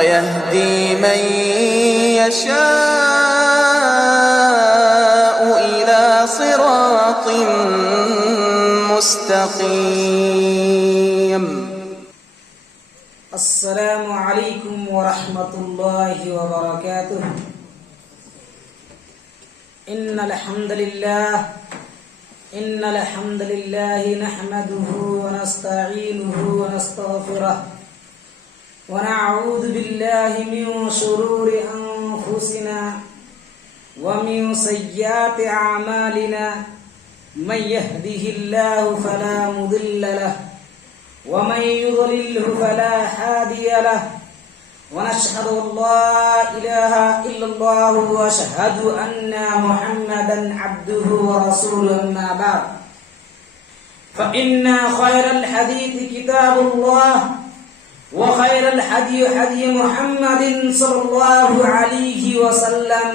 ويهدي من يشاء إلى صراط مستقيم. السلام عليكم ورحمة الله وبركاته. إن الحمد لله نحمده ونستعينه ونستغفره ونعوذ بالله من شرور أنفسنا ومن سيئات أعمالنا. من يهده الله فلا مضل له ومن يضلله فلا هادي له. ونشهد أن لا إله إلا الله وأشهد أن محمدا عبده ورسوله. أما بعد فإن خير الحديث كتاب الله وخير الهدي هدي محمد صلى الله عليه وسلم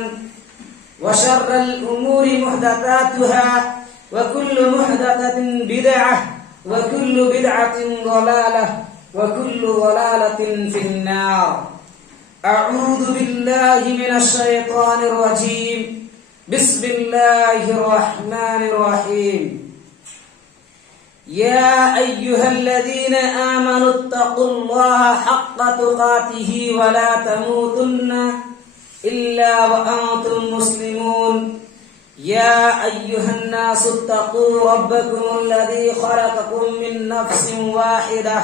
وشر الأمور محدثاتها وكل محدثة بدعة وكل بدعة ضلالة وكل ضلالة في النار. أعوذ بالله من الشيطان الرجيم. بسم الله الرحمن الرحيم. يا أيها الذين آمنوا اتقوا الله حق تقاته ولا تموتن إلا وأنتم مسلمون. يا أيها الناس اتقوا ربكم الذي خلقكم من نفس واحدة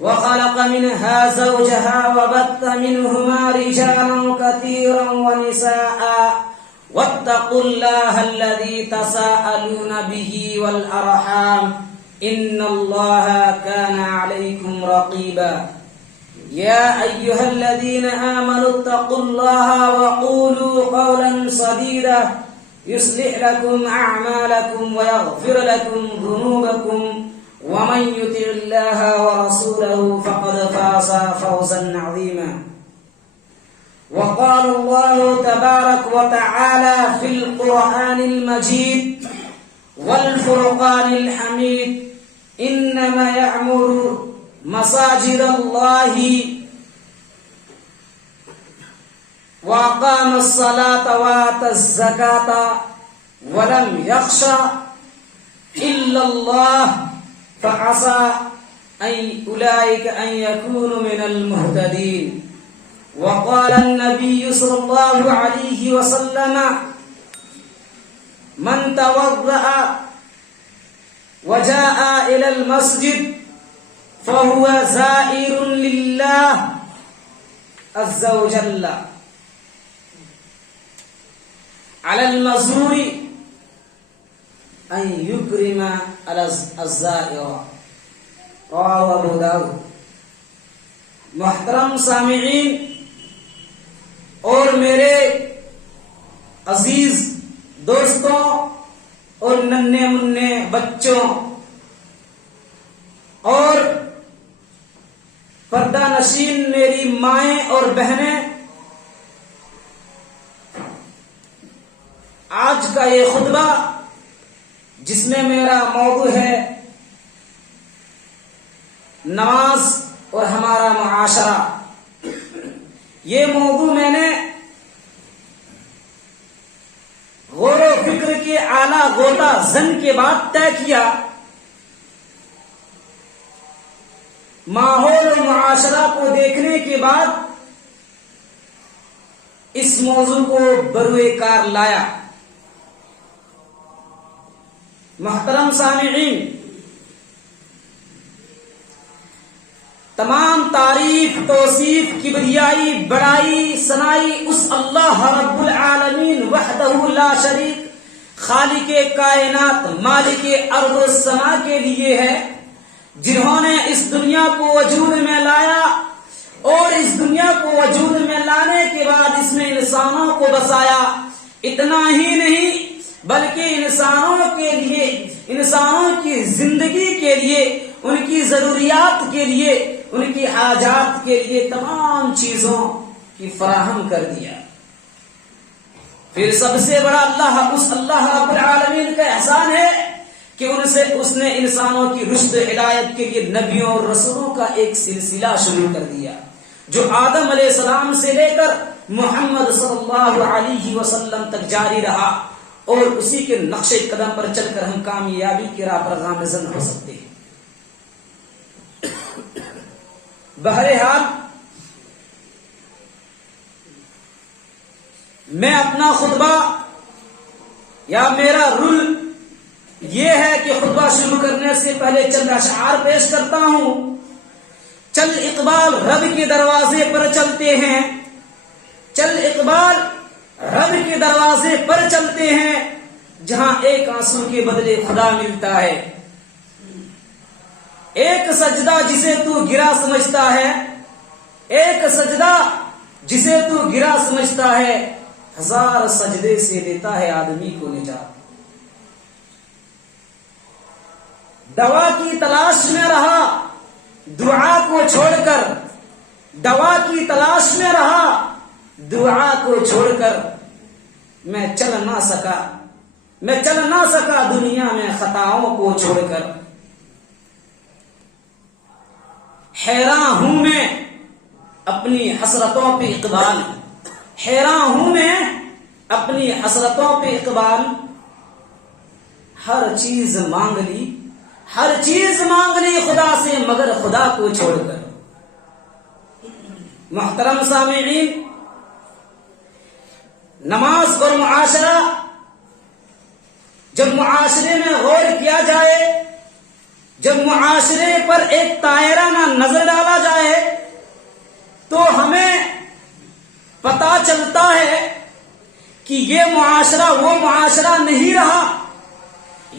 وخلق منها زوجها وبث منهما رجالا كثيرا ونساء واتقوا الله الذي تساءلون به والأرحام إن الله كان عليكم رقيبا. يا أيها الذين آمنوا اتقوا الله وقولوا قولا سديدا يصلح لكم أعمالكم ويغفر لكم ذنوبكم ومن يطع الله ورسوله فقد فاز فوزا عظيما. وقال الله تبارك وتعالى في القرآن المجيد والفرقان الحميد: إنما يعمر مساجد الله وأقام الصلاة وآتى الزكاة ولم يخش إلا الله فعسى أولئك أن يكونوا من المهتدين. وقال النبي صلى الله عليه وسلم: من توضأ وجاء إلى المسجد فهو زائر لله عز وجل. على المزور أن يكرم على الزائر. رواه أبو داود. محترم سامعین اور میرے عزیز دوستوں اور ننھے منھے بچوں اور پردہ نشین میری مائیں اور بہنیں، آج کا یہ خطبہ جس میں میرا موضوع ہے نماز اور ہمارا معاشرہ، یہ موضوع میں نے غور و فکر کے اعلیٰ غوطہ زن کے بعد طے کیا. ماحول و معاشرہ کو دیکھنے کے بعد اس موضوع کو بروئے کار لایا. محترم سامعین، تمام تعریف، توصیف، کبریائی، بڑائی، ثنائی اس اللہ رب العالمین وحدہ لا شریک، خالق کائنات، مالک ارض و سما کے لیے ہے، جنہوں نے اس دنیا کو وجود میں لایا اور اس دنیا کو وجود میں لانے کے بعد اس میں انسانوں کو بسایا. اتنا ہی نہیں بلکہ انسانوں کے لیے، انسانوں کی زندگی کے لیے، ان کی ضروریات کے لیے، ان کی حاجات کے لیے تمام چیزوں کی فراہم کر دیا. پھر سب سے بڑا اس اللہ رب العالمین کا احسان ہے کہ اس نے انسانوں کی رشد ہدایت کے لیے نبیوں اور رسولوں کا ایک سلسلہ شروع کر دیا. جو آدم علیہ السلام سے لے کر محمد صلی اللہ علیہ وسلم تک جاری رہا، اور اسی کے نقش قدم پر چل کر ہم کامیابی کی راہ پر گامزن ہو سکتے ہیں۔ بہرحال میں اپنا خطبہ یا میرا رول یہ ہے کہ خطبہ شروع کرنے سے پہلے چند اشعار پیش کرتا ہوں۔ چل اقبال رب کے دروازے پر چلتے ہیں، چل اقبال رب کے دروازے پر چلتے ہیں، جہاں ایک آنسو کے بدلے خدا ملتا ہے۔ ایک سجدہ جسے تو گرا سمجھتا ہے، ایک سجدہ جسے تو گرا سمجھتا ہے، ہزار سجدے سے دیتا ہے آدمی کو نجات۔ دوا کی تلاش میں رہا دعا کو چھوڑ کر، دوا کی تلاش میں رہا دعا کو چھوڑ کر، میں چل نہ سکا دنیا میں خطاؤں کو چھوڑ کر۔ حیراں ہوں میں اپنی حسرتوں پہ اقبال، حیراں ہوں میں اپنی حسرتوں پہ اقبال، ہر چیز مانگ لی خدا سے مگر خدا کو چھوڑ کر۔ محترم سامعین، نماز اور معاشرہ، جب معاشرے میں غور کیا جائے، جب معاشرے پر ایک دائرہ نظر ڈالا جائے تو ہمیں پتا چلتا ہے کہ یہ معاشرہ وہ معاشرہ نہیں رہا،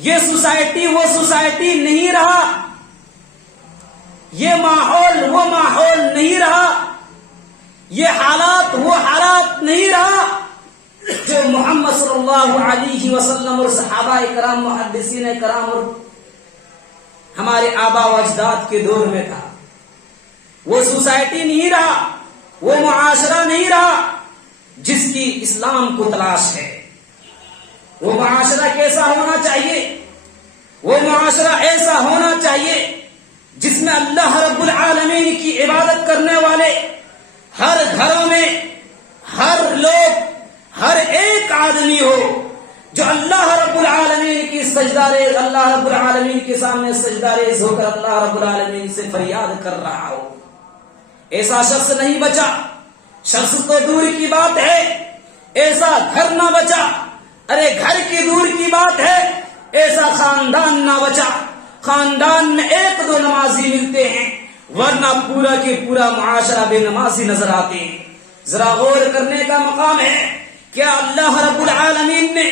یہ سوسائٹی وہ سوسائٹی نہیں رہا، یہ ماحول وہ ماحول نہیں رہا، یہ حالات وہ حالات نہیں رہا جو محمد صلی اللہ علیہ وسلم اور صحابہ کرام، محدثین کرام اور ہمارے آبا و اجداد کے دور میں تھا۔ وہ سوسائٹی نہیں رہا، وہ معاشرہ نہیں رہا جس کی اسلام کو تلاش ہے۔ وہ معاشرہ کیسا ہونا چاہیے؟ وہ معاشرہ ایسا ہونا چاہیے جس میں اللہ رب العالمین کی عبادت کرنے والے ہر گھروں میں ہر لوگ، ہر ایک آدمی ہو جو اللہ رب العالمین کی سجدہ ریز، اللہ رب العالمین کے سامنے سجدہ ریز ہو کر اللہ رب العالمین سے فریاد کر رہا ہو۔ ایسا شخص نہیں بچا، شخص تو دور کی بات ہے، ایسا گھر نہ بچا، ارے گھر کی دور کی بات ہے، ایسا خاندان نہ بچا۔ خاندان میں ایک دو نمازی ملتے ہیں، ورنہ پورا کے پورا معاشرہ بے نمازی نظر آتے ہیں۔ ذرا غور کرنے کا مقام ہے، کیا اللہ رب العالمین نے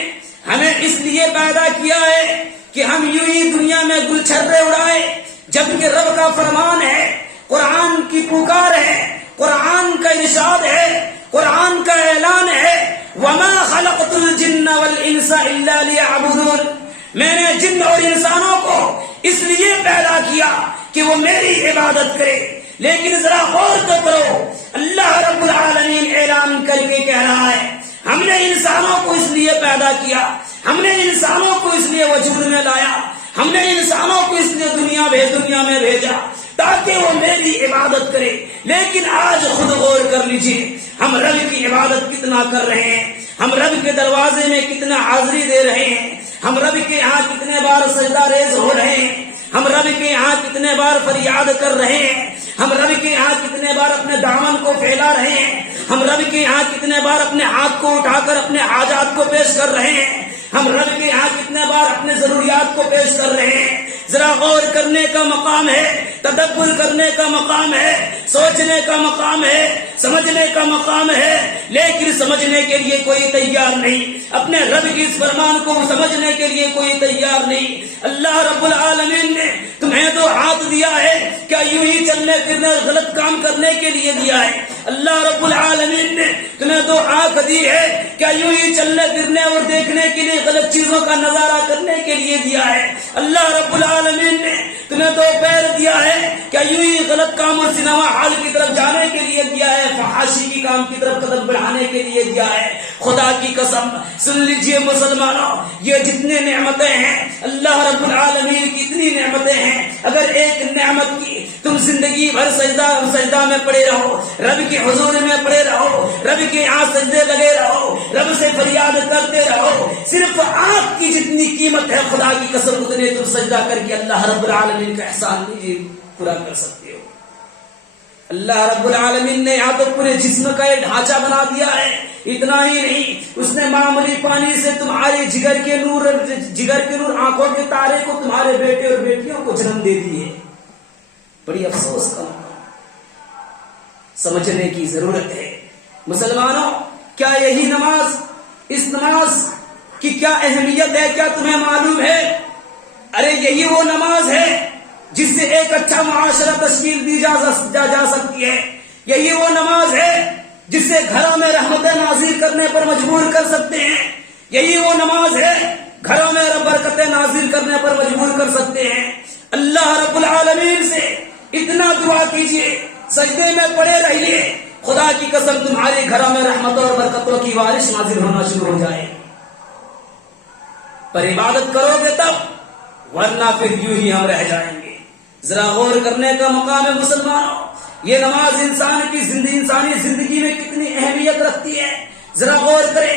ہمیں اس لیے پیدا کیا ہے کہ ہم یوں ہی دنیا میں گل چھرے اڑائے، جبکہ رب کا فرمان ہے، قرآن کی پکار ہے، قرآن کا ارشاد ہے، قرآن کا اعلان ہے، وَمَا خَلَقْتُ الْجِنَّ وَالْإِنسَ إِلَّا لِيَعْبُدُونَ، میں نے جن اور انسانوں کو اس لیے پیدا کیا کہ وہ میری عبادت کرے۔ لیکن ذرا غور تو کرو، اللہ رب العالمین اعلان کر کے کہہ رہا ہے، ہم نے انسانوں کو اس لیے پیدا کیا، ہم نے انسانوں کو اس لیے وجود میں لایا، ہم نے انسانوں کو اس لیے دنیا میں بھیجا تاکہ وہ میری عبادت کرے۔ لیکن آج خود غور کر لیجئے، ہم رب کی عبادت کتنا کر رہے ہیں، ہم رب کے دروازے میں کتنا حاضری دے رہے ہیں، ہم رب کے یہاں کتنے بار سجدہ ریز ہو رہے ہیں، ہم رب کے یہاں کتنے بار فریاد کر رہے ہیں، ہم رب کے یہاں کتنے بار اپنے دامن کو پھیلا رہے ہیں، ہم رب کے یہاں کتنے بار اپنے ہاتھ کو اٹھا کر اپنے حاجات کو پیش کر رہے ہیں، ہم رب کے یہاں کتنے بار اپنے ضروریات کو پیش کر رہے ہیں۔ ذرا غور کرنے کا مقام ہے، تدبر کرنے کا مقام ہے، سوچنے کا مقام ہے، سمجھنے کا مقام ہے، لیکن سمجھنے کے لیے کوئی تیار نہیں، اپنے رب کی اس فرمان کو سمجھنے کے لیے کوئی تیار نہیں۔ اللہ رب العالمین نے تمہیں تو ہاتھ دیا ہے، کیا یوں ہی چلنے پھرنے اور غلط کام کرنے کے لیے دیا ہے؟ اللہ رب العالمین نے تمہیں تو آنکھ دی ہے، کیا یوں ہی چلنے پھرنے اور دیکھنے کے لیے غلط چیزوں کا نظارہ کرنے کے لیے دیا ہے؟ اللہ رب العالمین نے تمہیں تو پیر دیا ہے، کیا یوں ہی غلط کام اور سنوا حال کی طرف جانے کے لیے دیا ہے، فحاشی کی کام کی طرف قدم بڑھانے کے لیے دیا ہے؟ خدا کی قسم سن لیجئے مسلمانوں، یہ جتنے نعمتیں ہیں اللہ رب العالمین کی اتنی نعمتیں ہیں، اگر ایک نعمت کی تم زندگی بھر سجدہ میں پڑے رہو، رب کے حضور میں پڑے رہو، رب کے یہاں سجدے لگے رہو، رب سے فریاد کرتے رہو، صرف آپ کی جتنی قیمت ہے خدا کی قسم اتنے تم سجدہ کر کے اللہ رب العالمین کا احسان نہیں پورا کر سکتے ہو۔ اللہ رب العالمین نے یہاں تو پورے جسم کا یہ ڈھانچہ بنا دیا ہے، اتنا ہی نہیں اس نے معمولی پانی سے تمہارے جگر کے نور آنکھوں کے تارے کو تمہارے بیٹے اور بیٹیوں کو جنم دے دی ہے۔ بڑی افسوس کا سمجھنے کی ضرورت ہے مسلمانوں۔ کیا یہی نماز، اس نماز کی کیا اہمیت ہے کیا تمہیں معلوم ہے؟ ارے یہی وہ نماز ہے جس سے ایک اچھا معاشرہ تشکیل دی جا سکتی ہے، یہی وہ نماز ہے جس سے گھروں میں رحمتیں نازل کرنے پر مجبور کر سکتے ہیں، یہی وہ نماز ہے گھروں میں برکتیں نازل کرنے پر مجبور کر سکتے ہیں۔ اللہ رب العالمین سے اتنا دعا کیجئے، سجدے میں پڑے رہیے، خدا کی قسم تمہارے گھروں میں رحمتوں اور برکتوں کی بارش نازل ہونا شروع ہو جائے۔ پر عبادت کرو گے تب، ورنہ پھر یوں ہی ہم رہ جائیں گے۔ ذرا غور کرنے کا مقام ہے مسلمانوں، یہ نماز انسانی زندگی میں کتنی اہمیت رکھتی ہے، ذرا غور کرے۔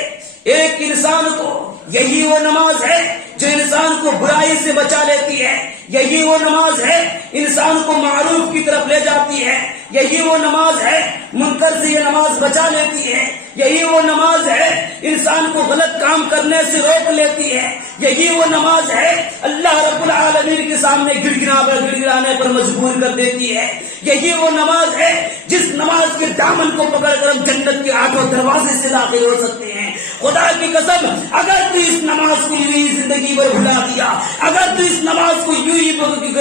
ایک انسان کو یہی وہ نماز ہے جو انسان کو برائی سے بچا لیتی ہے، یہی وہ نماز ہے انسان کو معروف کی طرف لے جاتی ہے، یہی وہ نماز ہے منکر سے یہ نماز بچا لیتی ہے، یہی وہ نماز ہے انسان کو غلط کام کرنے سے روک لیتی ہے، یہی وہ نماز ہے اللہ رب العالمین کے سامنے گڑگڑانے پر مجبور کر دیتی ہے، یہی وہ نماز ہے جس نماز کے دامن کو پکڑ کر ہم جنت کے آٹھوں دروازے سے داخل ہو سکتے ہیں۔ خدا کی قسم اگر تو اس نماز کو یوں ہی زندگی بھر بھلا دیا، اگر تو اس نماز کو یوں ہی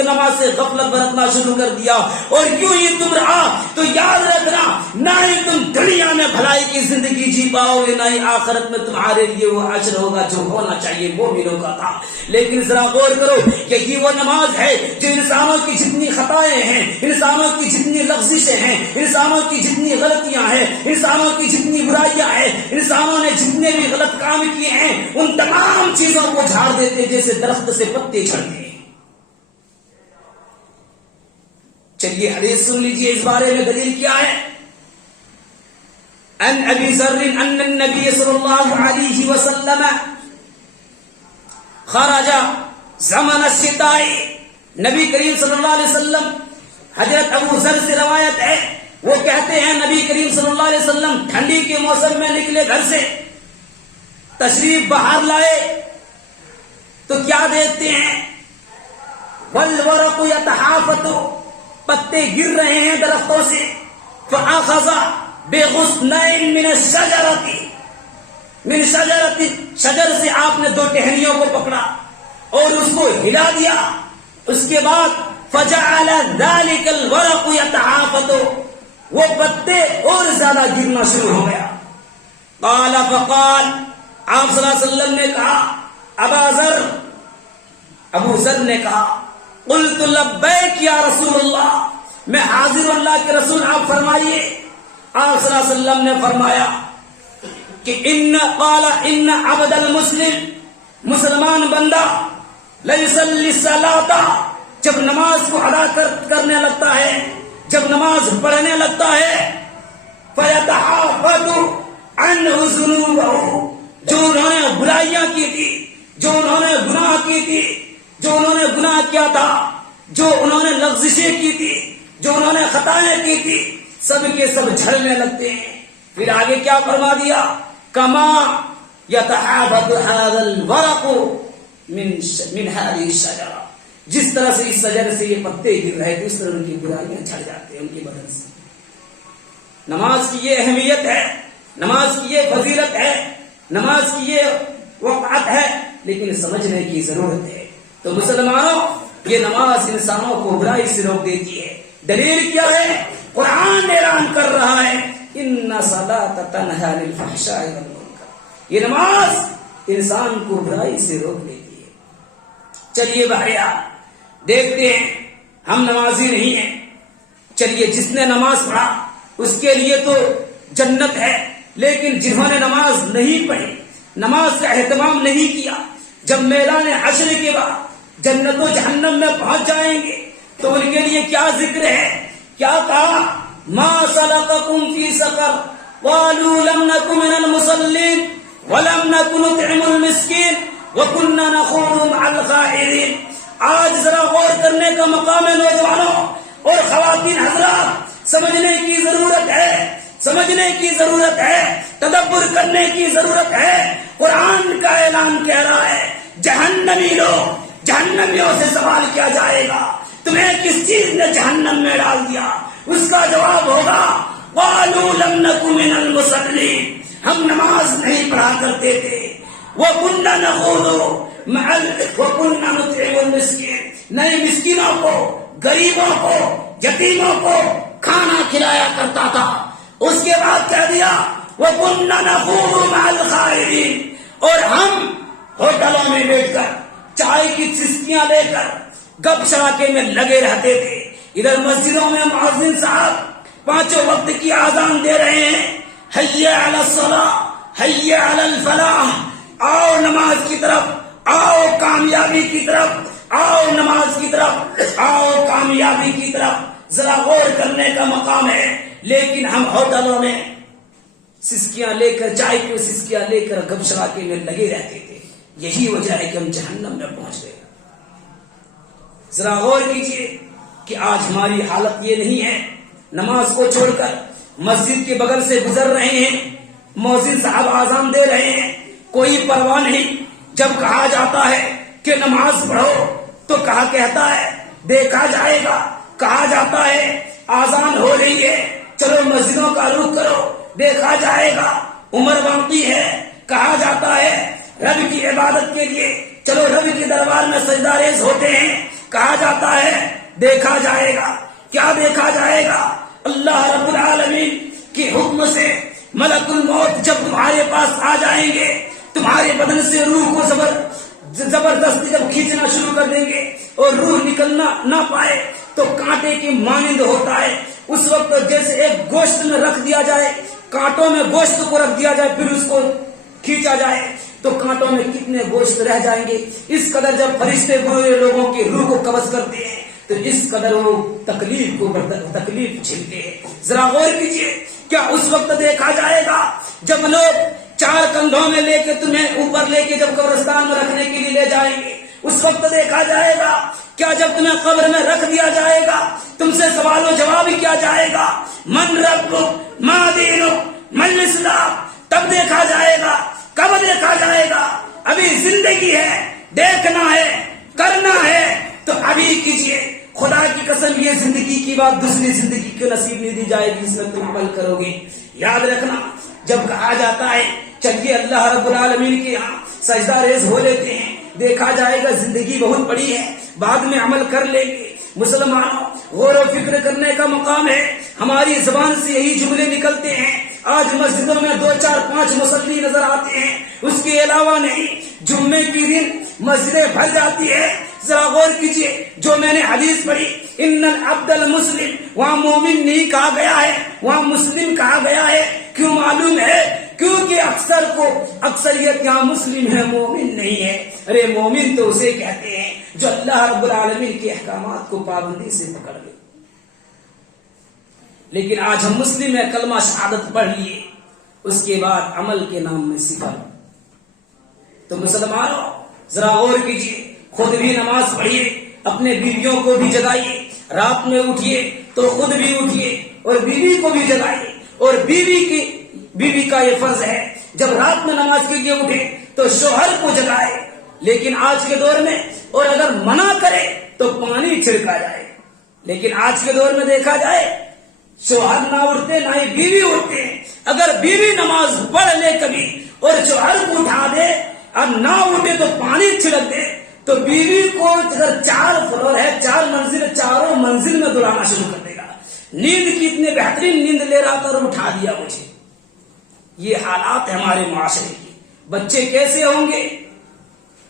نماز سے غفلت برتنا شروع کر دیا اور یوں ہی تم رہا تو یاد رکھنا، نہ ہی تم دنیا میں بھلائی کی زندگی جی پاؤ گے، نہ ہی آخرت میں تمہارے لیے وہ اجر ہوگا جو ہونا چاہیے مومنوں کا تھا۔ لیکن ذرا غور کرو، یہی وہ نماز ہے جو انسانوں کی جتنی خطائیں ہیں، انسانوں کی جتنی لغزشیں ہیں، انسانوں کی جتنی غلطیاں ہیں، انسانوں کی جتنی برائیاں ہیں، انسانوں نے جتنے بھی غلط کام کیے ہیں، ان تمام چیزوں کو جھاڑ دیتے جیسے درخت سے پتے جھڑتے ہیں۔ چلیے حدیث سن لیجیے، اس بارے میں دلیل کیا ہے؟ ان ابی ذر ان النبی صلی اللہ علیہ وسلم خرج زمن الشتاء، نبی کریم صلی اللہ علیہ وسلم، حضرت ابو ذر سے روایت ہے، وہ کہتے ہیں نبی کریم صلی اللہ علیہ وسلم ٹھنڈی کے موسم میں نکلے گھر سے، تشریف باہر لائے تو کیا دیکھتے ہیں؟ والورق یتحافظ، پتے گر رہے ہیں درختوں سے، فاخذ بغصنین من الشجرۃ، من شجرۃ، شجر سے آپ نے 2 ٹہنیوں کو پکڑا اور اس کو ہلا دیا، اس کے بعد فجعل ذلك الورق يتحافظ، وہ پتے اور زیادہ گرنا شروع ہو گیا۔ قال فقال، آپ صلی اللہ علیہ وسلم نے کہا، ابو ذر نے کہا، قلت لبیک یا رسول اللہ، میں حاضر اللہ کے رسول، آپ فرمائیے۔ آپ صلی اللہ علیہ وسلم نے فرمایا کہ ان عبد المسلم، مسلمان بندہ، لیصلی الصلاۃ، جب نماز کو ادا کرنے لگتا ہے، جب نماز پڑھنے لگتا ہے، فیتحافظ عنہ ذنوبہ، جو انہوں نے برائیاں کی تھی، جو انہوں نے گناہ کی تھی، جو انہوں نے گناہ کیا تھا، جو انہوں نے لغزشیں کی تھی، جو انہوں نے خطائیں کی تھی، سب کے سب جھڑنے لگتے ہیں۔ پھر آگے کیا فرما دیا؟ کما یتحافظ ھذا الورق من هذه الشجرہ، جس طرح سے اس شجر سے یہ پتے گر رہے تھے اس طرح ان کی برائیاں جھڑ جاتے ہیں ان کے بدن سے۔ نماز کی یہ اہمیت ہے، نماز کی یہ فضیلت ہے، نماز کی یہ وقعت ہے، لیکن سمجھنے کی ضرورت ہے۔ تو مسلمانوں، یہ نماز انسانوں کو برائی سے روک دیتی ہے۔ دلیل کیا ہے؟ قرآن اعلان کر رہا ہے، ان الصلاۃ تنہی عن الفحشاء والمنکر، یہ نماز انسان کو برائی سے روک دیتی ہے۔ چلیے بھائیا، دیکھتے ہیں، ہم نمازی نہیں ہیں، چلیے جس نے نماز پڑھا اس کے لیے تو جنت ہے، لیکن جنہوں نے نماز نہیں پڑھی، نماز کا اہتمام نہیں کیا، جب میدان حشر کے بعد جنت و جہنم میں پہنچ جائیں گے تو ان کے لیے کیا ذکر ہے؟ کیا کہا؟ ما سلککم فی سقر قالوا لم نک من المصلین ولم نک نطعم المسکین وکنا نخوض مع الخائضین۔ آج ذرا غور کرنے کا مقام ہے نوجوانوں اور خواتین حضرات، سمجھنے کی ضرورت ہے، سمجھنے کی ضرورت ہے، تدبر کرنے کی ضرورت ہے۔ قرآن کا اعلان کہہ رہا ہے جہنمی لوگ، جہنمیوں سے سوال کیا جائے گا تمہیں کس چیز نے جہنم میں ڈال دیا؟ اس کا جواب ہوگا قالوا لم نک من المصلین، ہم نماز نہیں پڑھا کرتے تھے، وَكُنَّا نَخُوضُ مَعَ وَكُنَّا نُطْعِمُ الْمِسْكِينَ، نئے مسکینوں کو، غریبوں کو، یتیموں کو کھانا کھلایا کرتا تھا۔ اس کے بعد کہہ دیا وَكُنَّا نَخُوضُ مَعَ الْخَائِضِينَ، اور ہم ہوٹلوں میں بیٹھ کر چائے کی چسکیاں لے کر گپ شراکے میں لگے رہتے تھے۔ ادھر مسجدوں میں مؤذن صاحب پانچوں وقت کی اذان دے رہے ہیں، حی علی الصلاۃ حی علی الفلاح، آؤ نماز کی طرف، آؤ کامیابی کی طرف، آؤ نماز کی طرف، آؤ کامیابی کی طرف۔ ذرا غور کرنے کا مقام ہے، لیکن ہم ہوٹلوں میں سسکیاں لے کر، چائے کی سسکیاں لے کر گپ شراکے میں لگے رہتے تھے۔ یہی وجہ ہے کہ ہم جہنم میں پہنچ گئے۔ ذرا غور کیجئے کہ آج ہماری حالت یہ نہیں ہے، نماز کو چھوڑ کر مسجد کے بغل سے گزر رہے ہیں، مؤذن صاحب اذان دے رہے ہیں، کوئی پرواہ نہیں۔ جب کہا جاتا ہے کہ نماز پڑھو تو کہا کہتا ہے دیکھا جائے گا، کہا جاتا ہے اذان ہو رہی ہے چلو مسجدوں کا رخ کرو، دیکھا جائے گا عمر باقی ہے، کہا جاتا ہے رب کی عبادت کے لیے چلو رب کے دربار میں سجدہ ریز ہوتے ہیں، کہا جاتا ہے دیکھا جائے گا۔ کیا دیکھا جائے گا؟ اللہ رب العالمین کے حکم سے ملک الموت جب تمہارے پاس آ جائیں گے، تمہارے بدن سے روح کو زبردستی جب کھینچنا شروع کر دیں گے اور روح نکلنا نہ پائے تو کانٹے کی مانند ہوتا ہے۔ اس وقت جیسے ایک گوشت میں رکھ دیا جائے، کانٹوں میں گوشت کو رکھ دیا جائے پھر اس کو کھینچا جائے تو کانٹوں میں کتنے گوشت رہ جائیں گے۔ اس قدر جب فرشتے برے لوگوں کی روح کو قبض کرتے ہیں تو اس قدر وہ تکلیف جھیلتے ہیں۔ ذرا غور کیجیے، کیا اس وقت دیکھا جائے گا جب لوگ چار کندھوں میں لے کے تمہیں اوپر لے کے جب قبرستان میں رکھنے کے لیے لے جائیں گے، اس وقت دیکھا جائے گا؟ کیا جب تمہیں قبر میں رکھ دیا جائے گا تم سے سوال و جواب کیا جائے گا؟ من ربک ما دینک من الاسلام، تب دیکھا جائے گا۔ کب دیکھا جائے گا؟ ابھی زندگی ہے، دیکھنا ہے، کرنا ہے تو ابھی کیجیے۔ خدا کی قسم یہ زندگی کی بات دوسری زندگی کو نصیب نہیں دی جائے گی جس میں تم عمل کرو گے۔ یاد رکھنا، جب کہا جاتا ہے چلیے اللہ رب العالمین کے یہاں سجدہ ریز ہو لیتے ہیں، دیکھا جائے گا زندگی بہت بڑی ہے، بعد میں عمل کر لیں گے۔ مسلمانوں، غور و فکر کرنے کا مقام ہے۔ ہماری زبان سے یہی جملے نکلتے ہیں، آج مسجدوں میں 2 4 5 مصلی نظر آتے ہیں، اس کے علاوہ نہیں۔ جمعے کی دن مسجدیں بھر جاتی ہے۔ ذرا غور کیجیے، جو میں نے حدیث پڑھی ان العبد المسلم، وہاں مومن نہیں کہا گیا ہے، وہاں مسلم کہا گیا ہے۔ کیوں معلوم ہے؟ کیونکہ اکثریت یہاں مسلم ہے، مومن نہیں ہے۔ ارے مومن تو اسے کہتے ہیں جو اللہ رب العالمین کے احکامات کو پابندی سے پکڑ لے۔ لیکن آج ہم مسلم ہیں، کلمہ شہادت پڑھ لیے، اس کے بعد عمل کے نام میں صفر۔ تو مسلمانوں ذرا غور کیجیے، خود بھی نماز پڑھیے، اپنے بیویوں کو بھی جگائیے، رات میں اٹھیے تو خود بھی اٹھیے اور بیوی کو بھی جگائیے، اور بیوی کا یہ فرض ہے جب رات میں نماز کے لیے اٹھے تو شوہر کو جگائے۔ لیکن آج کے دور میں اور اگر منع کرے تو پانی چھڑکا جائے۔ لیکن آج کے دور میں دیکھا جائے شوہر نہ اٹھتے نہ ہی بیوی اٹھتے ہیں۔ اگر بیوی نماز پڑھ لے کبھی اور شوہر کو اٹھا دے اور نہ اٹھے تو پانی چھڑک دے تو بیوی کو اگر 4 فلور ہے، 4 منزل، چاروں منزل میں دوڑانا شروع کر دے گا۔ نیند کی اتنے بہترین نیند لے رہا تھا اور اٹھا دیا مجھے۔ یہ حالات ہمارے معاشرے کے۔ بچے کیسے ہوں گے؟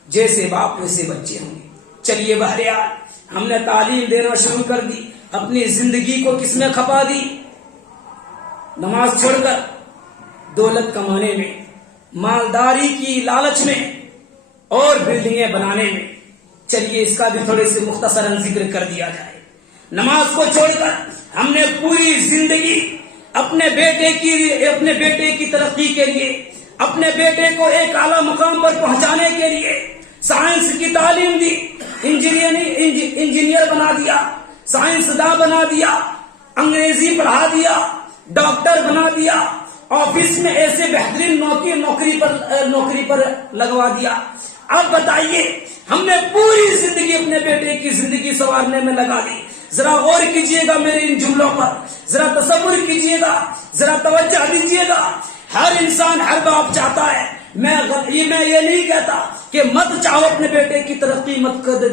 جیسے باپ ویسے بچے ہوں گے۔ چلیے بہرحال ہم نے تعلیم دینا شروع کر دی، اپنی زندگی کو کس میں کھپا دی؟ نماز چھوڑ کر دولت کمانے میں، مالداری کی لالچ میں اور بلڈنگیں بنانے میں۔ چلیے اس کا بھی تھوڑے سے مختصراً ذکر کر دیا جائے۔ نماز کو چھوڑ کر ہم نے پوری زندگی اپنے بیٹے کی ترقی کے لیے، اپنے بیٹے کو ایک اعلیٰ مقام پر پہنچانے کے لیے سائنس کی تعلیم دی، انجینئر بنا دیا، سائنسداں بنا دیا، انگریزی پڑھا دیا، ڈاکٹر بنا دیا، آفس میں ایسے بہترین نوکری پر لگوا دیا۔ اب بتائیے ہم نے پوری زندگی اپنے بیٹے کی زندگی سنوارنے میں لگا دی۔ ذرا غور کیجئے گا میرے ان جملوں پر، ذرا تصور کیجئے گا، ذرا توجہ دیجئے گا۔ ہر انسان، ہر باپ چاہتا ہے، میں یہ نہیں کہتا کہ مت چاہو اپنے بیٹے کی ترقی، مت کر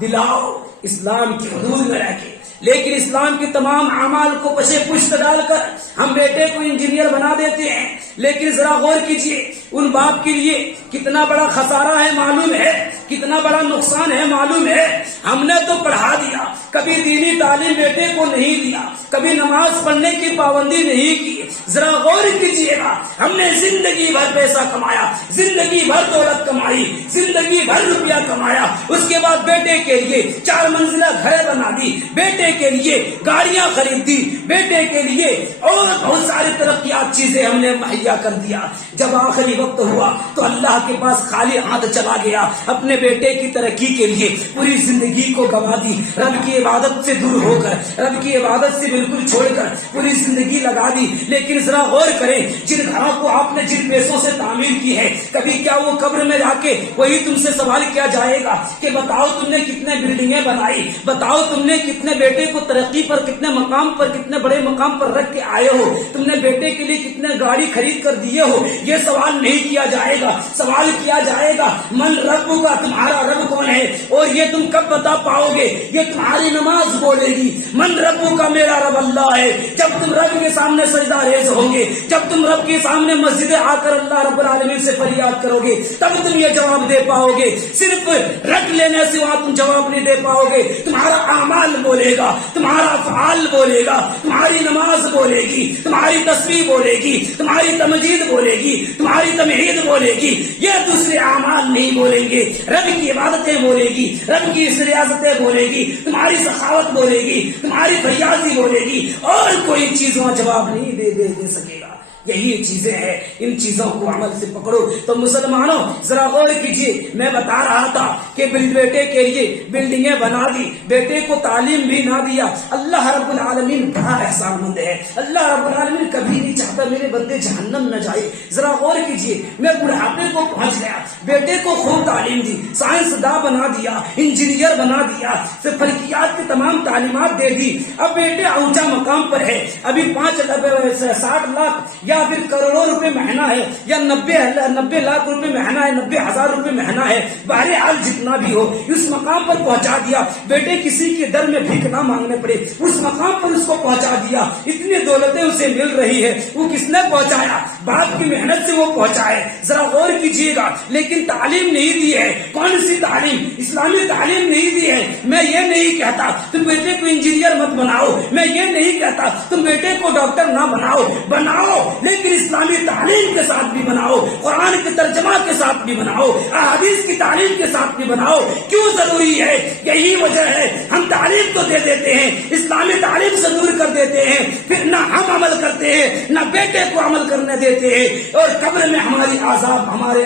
دلاؤ اسلام کی حدود میں رہ کے، لیکن اسلام کی تمام اعمال کو پشے پشت ڈال کر ہم بیٹے کو انجینئر بنا دیتے ہیں۔ لیکن ذرا غور کیجئے، ان باپ کے لیے کتنا بڑا خسارہ ہے معلوم ہے، کتنا بڑا نقصان ہے معلوم ہے۔ ہم نے تو پڑھا دیا، کبھی دینی تعلیم بیٹے کو نہیں دیا، کبھی نماز پڑھنے کی پابندی نہیں کی۔ ذرا غور کیجئے گا، ہم نے زندگی بھر پیسہ کمایا، زندگی بھر دولت کمائی، زندگی بھر روپیہ کمایا، اس کے بعد بیٹے کے لیے 4 منزلہ گھر بنا دی، بیٹے کے لیے گاڑیاں خرید دی، بیٹے کے لیے اور بہت ساری ترقیات چیزیں ہم نے مہیا کر دیا۔ جب آخری وقت ہوا تو اللہ کے پاس خالی ہاتھ چلا گیا، اپنے بیٹے کی ترقی کے لیے پوری زندگی کو گوا دی، رب کی عبادت سے دور ہو کر، رب کی عبادت سے بالکل چھوڑ کر پوری زندگی لگا دی۔ لیکن ذرا غور کریں، جن گھروں کو آپ نے جن پیسوں سے تعمیر کی ہے، کبھی کیا وہ قبر میں جا کے وہی تم سے سوال کیا جائے گا کہ بتاؤ تم نے کتنے بلڈنگیں بنائی، بتاؤ تم نے کتنے بیٹے کو ترقی پر، کتنے مقام پر، کتنے بڑے مقام پر رکھ کے آئے ہو، تم نے بیٹے کے لیے کتنے گاڑی خرید کر دیے ہو؟ یہ سوال نہیں کیا جائے گا، سوال کیا جائے گا من رب کا، تمہارا رب کون ہے؟ اور یہ تم کب بتا پاؤ گے؟ یہ تمہاری نماز بولے گی من رب کا، میرا رب اللہ ہے۔ جب تم رب کے سامنے سجدہ ریز ہوں گے، جب تم رب کے سامنے مسجد آ کر اللہ رب العالمین سے فریاد کرو گے، تب تم یہ جواب دے پاؤ گے۔ صرف رٹ لینے سے وہاں تم جواب نہیں دے پاؤ گے۔ تمہارا اعمال بولے گا، تمہارا افعال بولے گا، تمہاری نماز بولے گی، تمہاری تسبیح بولے گی، تمہاری تمجید بولے گی، تمہاری تمہید بولے گی۔ یہ دوسرے اعمال نہیں بولیں گے، رب کی عبادتیں بولے گی، رب کی ریاضتیں بولے گی، تمہاری سخاوت بولے گی، تمہاری فریاضی بولے گی، اور کوئی چیز وہاں جواب نہیں دے سکے گا۔ یہی چیزیں ہیں، ان چیزوں کو عمل سے پکڑو۔ تو مسلمانوں ذرا غور کیجیے، میں بتا رہا تھا کہ بیٹے کے لیے بلڈنگیں بنا دی، بیٹے کو تعلیم بھی نہ دیا۔ اللہ رب العالمین بڑا احسان مند ہے، اللہ رب العالمین کبھی نہیں چاہتا میرے بندے جہنم نہ جائے۔ ذرا غور کیجیے، میں بڑھاپے کو پہنچ گیا، بیٹے کو خوب تعلیم دی، سائنسداں بنا دیا، انجینئر بنا دیا، فلکیات کی تمام تعلیمات دے دی۔ اب بیٹے اونچا مقام پر ہے، ابھی 60 لاکھ یا پھر کروڑوں روپے مہینہ ہے، یا 90 لاکھ روپے مہینہ ہے، 90,000 روپے مہینہ ہے، بہرحال جتنا بھی ہو اس مقام پر پہنچا دیا۔ بیٹے کسی کے در میں بھیک نہ مانگنے پڑے، اس مقام پر اس کو پہنچا دیا۔ اتنی دولتیں اسے مل رہی ہے، وہ کس نے پہنچایا؟ باپ کی محنت سے وہ پہنچا ہے۔ ذرا غور کیجیے گا، لیکن تعلیم نہیں دی ہے۔ کون سی تعلیم؟ اسلامی تعلیم نہیں دی ہے۔ میں یہ نہیں کہتا تم بیٹے کو انجینئر مت بناؤ، میں یہ نہیں کہتا تم بیٹے کو ڈاکٹر نہ بناؤ، لیکن اسلامی تعلیم کے ساتھ بھی بناؤ، قرآن کے ترجمہ کے ساتھ بھی بناؤ، احادیث کی تعلیم کے ساتھ بھی بناؤ۔ کیوں ضروری ہے؟ یہی وجہ ہے، ہم تعلیم تو دے دیتے ہیں، اسلامی تعلیم سے دور کر دیتے ہیں، پھر نہ ہم عمل کرتے ہیں نہ بیٹے کو عمل کرنے دیتے ہیں، اور قبر میں ہمارے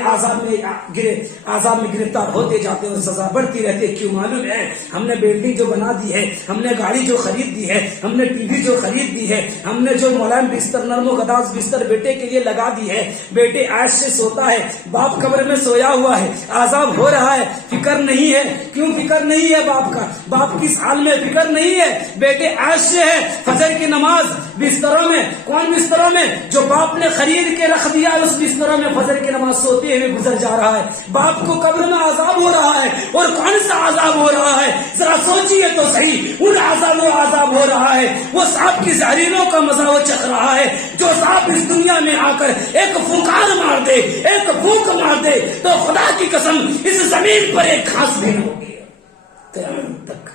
عذاب میں گرفتار ہوتے جاتے ہیں اور سزا بڑھتی رہتی ہے۔ کیوں معلوم ہے؟ ہم نے بلڈنگ جو بنا دی ہے، ہم نے گاڑی جو خرید دی ہے، ہم نے ٹی وی جو خرید دی ہے، ہم نے جو ملائم بستر، نرم و گداز بستر بیٹے کے لیے لگا دی ہے، بیٹے عیش سے سوتا ہے، باپ قبر میں سویا ہوا ہے، عذاب ہو رہا ہے، فکر نہیں ہے۔ کیوں فکر نہیں ہے باپ کا؟ باپ کس حال میں فکر نہیں ہے؟ بیٹے عیش سے ہے، فجر کی نماز بستروں میں، کون بستروں میں؟ جو باپ نے خرید کے رکھ دیا اس بستروں میں فجر کی نماز سوتے ہوئے گزر جا رہا ہے۔ باپ کو قبر میں عذاب ہو رہا ہے، اور کون سا عذاب ہو رہا ہے؟ ذرا سوچیے تو صحیح، ان عذاب ہو رہا ہے۔ وہ سانپ کی زہریلوں کا مزہ وہ چکھ رہا ہے۔ جو سانپ اس دنیا میں آ کر ایک پھونکار مار دے، ایک پھونک مار دے، تو خدا کی قسم اس زمین پر ایک گھاس بھی نہ ہوگی قیامت تک۔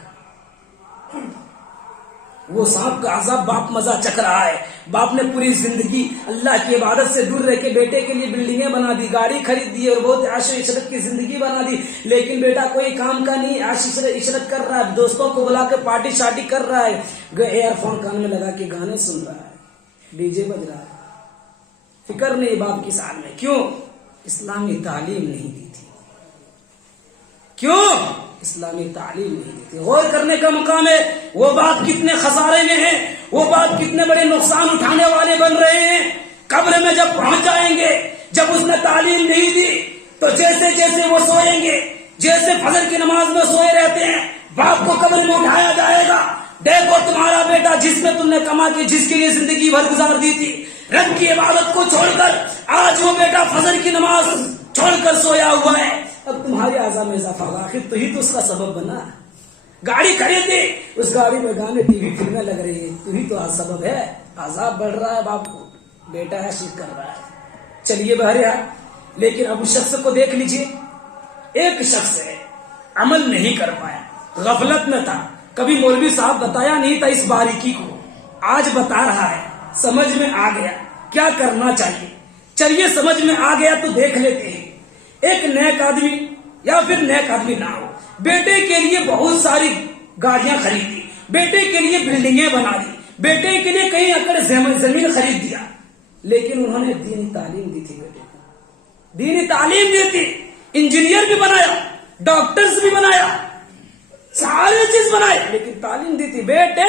وہ سانپ کا عذاب باپ مزہ چکھ رہا ہے. باپ نے پوری زندگی اللہ کی عبادت سے دور رہ کے بیٹے کے لیے بلڈنگیں بنا دی, گاڑی خرید دی اور بہت عیش و عشرت کی زندگی بنا دی, لیکن بیٹا کوئی کام کا نہیں, عیش عشرت کر رہا ہے, دوستوں کو بلا کے پارٹی شارٹی کر رہا ہے, ایئر فون کان میں لگا کے گانے سن رہا ہے, ڈی جے بج رہا ہے, فکر نہیں باپ کی سال میں. کیوں؟ اسلامی تعلیم نہیں دی تھی. کیوں؟ اسلامی تعلیم نہیں دی تھی. غور کرنے کا مقام ہے وہ باپ کتنے خسارے میں ہیں, وہ باپ کتنے بڑے نقصان اٹھانے والے بن رہے ہیں. قبر میں جب پہنچ جائیں گے, جب اس نے تعلیم نہیں دی تو جیسے جیسے وہ سوئیں گے, جیسے فجر کی نماز میں سوئے رہتے ہیں, باپ کو قبر میں اٹھایا جائے گا. دیکھو تمہارا بیٹا جس میں تم نے کما کی, جس کے لیے زندگی بھر گزار دی تھی, رب کی عبادت کو چھوڑ کر آج وہ بیٹا فجر کی نماز چھوڑ کر سویا ہوا ہے. اب تمہارے عذاب میں اضافہ ہوگا, آخر تو ہی تو اس کا سبب بنا. گاڑی خریدی, اس گاڑی میں گانے ٹی وی فلمیں لگ رہی ہیں, تو ہی تو سبب ہے. عذاب بڑھ رہا ہے باپ کو, بیٹا ہے شرک کر رہا ہے. چلیے بہرحال, لیکن اب اس شخص کو دیکھ لیجئے, ایک شخص ہے عمل نہیں کر پایا, غفلت میں تھا, کبھی مولوی صاحب بتایا نہیں تھا اس باریکی کو, آج بتا رہا ہے, سمجھ میں آ گیا کیا کرنا چاہیے. چلیے سمجھ میں آ گیا تو دیکھ لیتے ہیں. ایک نیک آدمی یا پھر نیک آدمی نہ ہو, بیٹے کے لیے بہت ساری گاڑیاں خریدی, بیٹے کے لیے بلڈنگیں بنا دی, بیٹے کے لیے کئی ایکڑ زمین خرید دیا, لیکن انہوں نے دینی تعلیم دی تھی بیٹے کو, دینی تعلیم دی تھی. انجینئر بھی بنایا, ڈاکٹرز بھی بنایا, سارے چیز بنائے, لیکن تعلیم دی تھی بیٹے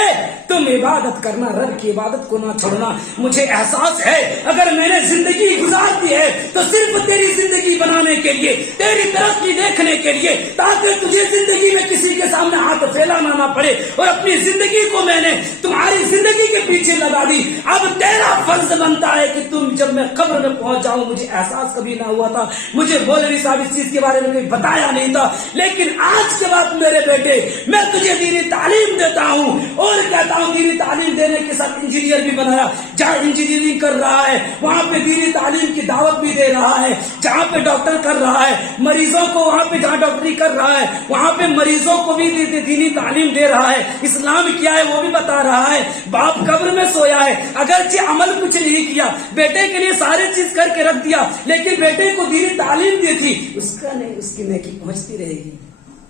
تم عبادت کرنا, رب کی عبادت کو نہ چھوڑنا. مجھے احساس ہے اگر میں نے زندگی گزار دی ہے تو صرف تیری زندگی بنانے کے لیے, تیری ترقی دیکھنے کے لیے, تاکہ تجھے زندگی میں کسی کے سامنے ہاتھ پھیلانا نہ پڑے, اور اپنی زندگی کو میں نے تمہاری زندگی کے پیچھے لگا دی. اب تیرا فرض بنتا ہے کہ تم, جب میں قبر میں پہنچ جاؤں, مجھے احساس کبھی نہ ہوا تھا, مجھے مولوی صاحب اس چیز کے بارے میں کبھی بتایا نہیں تھا, لیکن آج کے بعد میرے بیٹے میں تجھے دینی تعلیم دیتا ہوں, اور کہتا ہوں دینی تعلیم دینے کے ساتھ انجینئر بھی بنایا, جہاں انجینئرنگ کر رہا ہے وہاں پہ دینی تعلیم کی دعوت بھی دے رہا ہے, جہاں پہ ڈاکٹر کر رہا ہے مریضوں کو, وہاں پہ جہاں ڈاکٹری کر رہا ہے وہاں پہ مریضوں کو بھی دینی تعلیم دے رہا ہے, اسلام کیا ہے وہ بھی بتا رہا ہے. باپ قبر میں سویا ہے, اگرچہ عمل کچھ نہیں کیا, بیٹے کے لیے سارے چیز کر کے رکھ دیا, لیکن بیٹے کو دینی تعلیم دی تھی, اس کا نہیں, اس کی نیکی پہنچتی رہے گی.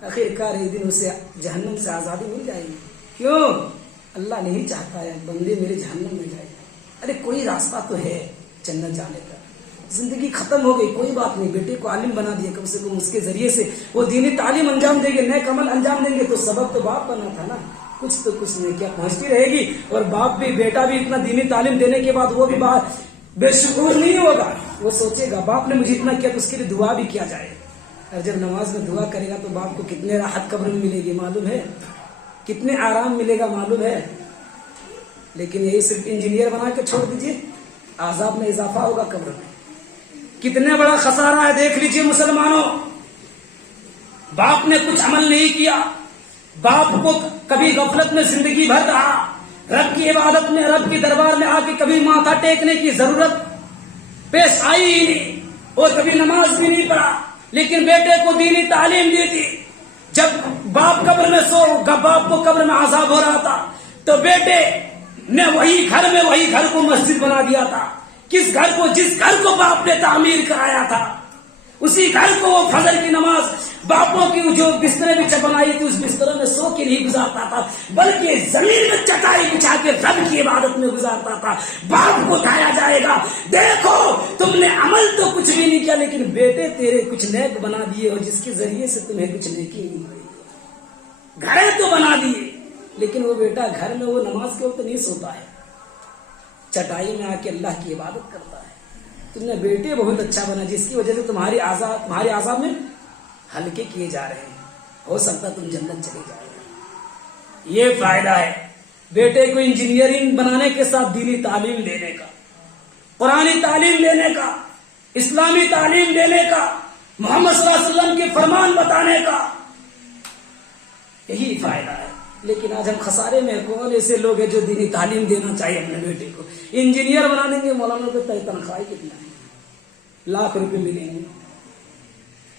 آخر کار ایک دن اسے جہنم سے آزادی مل جائے گی. کیوں؟ اللہ نہیں چاہتا ہے بندے میرے جہنم میں جائے. ارے کوئی راستہ تو ہے جنت جانے کا. زندگی ختم ہو گئی, کوئی بات نہیں, بیٹے کو عالم بنا دیا, کم سے کم اس کے ذریعے سے وہ دینی تعلیم انجام دیں گے, نیک عمل انجام دیں گے, تو سبب تو باپ بنا تھا نا, کچھ تو کچھ نہیں کیا پہنچتی رہے گی. اور باپ بھی, بیٹا بھی اتنا دینی تعلیم دینے کے بعد وہ بھی بے شکور نہیں ہوگا, وہ سوچے گا باپ نے مجھے اتنا کیا تو اس کے لیے دعا بھی کیا جائے. اور جب نماز میں دعا کرے گا تو باپ کو کتنے راحت قبر میں ملے گی معلوم ہے, کتنے آرام ملے گا معلوم ہے. لیکن یہی صرف انجینئر بنا کے چھوڑ دیجئے, عذاب میں اضافہ ہوگا قبر میں. کتنے بڑا خسارہ ہے دیکھ لیجئے مسلمانوں. باپ نے کچھ عمل نہیں کیا, باپ کو کبھی غفلت میں زندگی بھر رہا, رب کی عبادت میں, رب کے دربار میں آ کے کبھی ماتھا ٹیکنے کی ضرورت پیش آئی ہی نہیں, اور کبھی نماز بھی نہیں پڑھا, لیکن بیٹے کو دینی تعلیم دی تھی. جب باپ قبر میں باپ کو قبر میں عذاب ہو رہا تھا تو بیٹے نے وہی گھر کو مسجد بنا دیا تھا. کس گھر کو؟ جس گھر کو باپ نے تعمیر کرایا تھا, اسی گھر کو وہ فجر کی نماز, باپوں کی جو بسترے بھی بنائی تھی اس بستروں میں سو کے نہیں گزارتا تھا, بلکہ زمین میں چٹائی بچھا کے رب کی عبادت میں گزارتا تھا. باپ کو اٹھایا جائے گا, دیکھو تم نے عمل تو کچھ بھی نہیں کیا, لیکن بیٹے تیرے کچھ نیک بنا دیے, اور جس کے ذریعے سے تمہیں کچھ نیکی نہیں ہوئی. گھریں تو بنا دیے, لیکن وہ بیٹا گھر میں وہ نماز کے وقت نہیں سوتا ہے, چٹائی میں آ کے اللہ کی عبادت کرتا ہے. تم نے بیٹے بہت اچھا بنا, جس کی وجہ سے تمہارے عذاب میں ہلکے کیے جا رہے ہیں, ہو سکتا تم جنت چلے جائے. یہ فائدہ ہے بیٹے کو انجینئرنگ بنانے کے ساتھ دینی تعلیم دینے کا, قرآنی تعلیم دینے کا, اسلامی تعلیم دینے کا, محمد صلی اللہ علیہ وسلم کے فرمان بتانے کا, یہی فائدہ ہے. لیکن آج ہم خسارے میں, کون ایسے لوگ ہیں جو دینی تعلیم دینا چاہیے اپنے بیٹے کو؟ انجینئر بنا دیں گے, مولانا کو تنخواہ کتنا ہے, لاکھ روپے ملیں گے,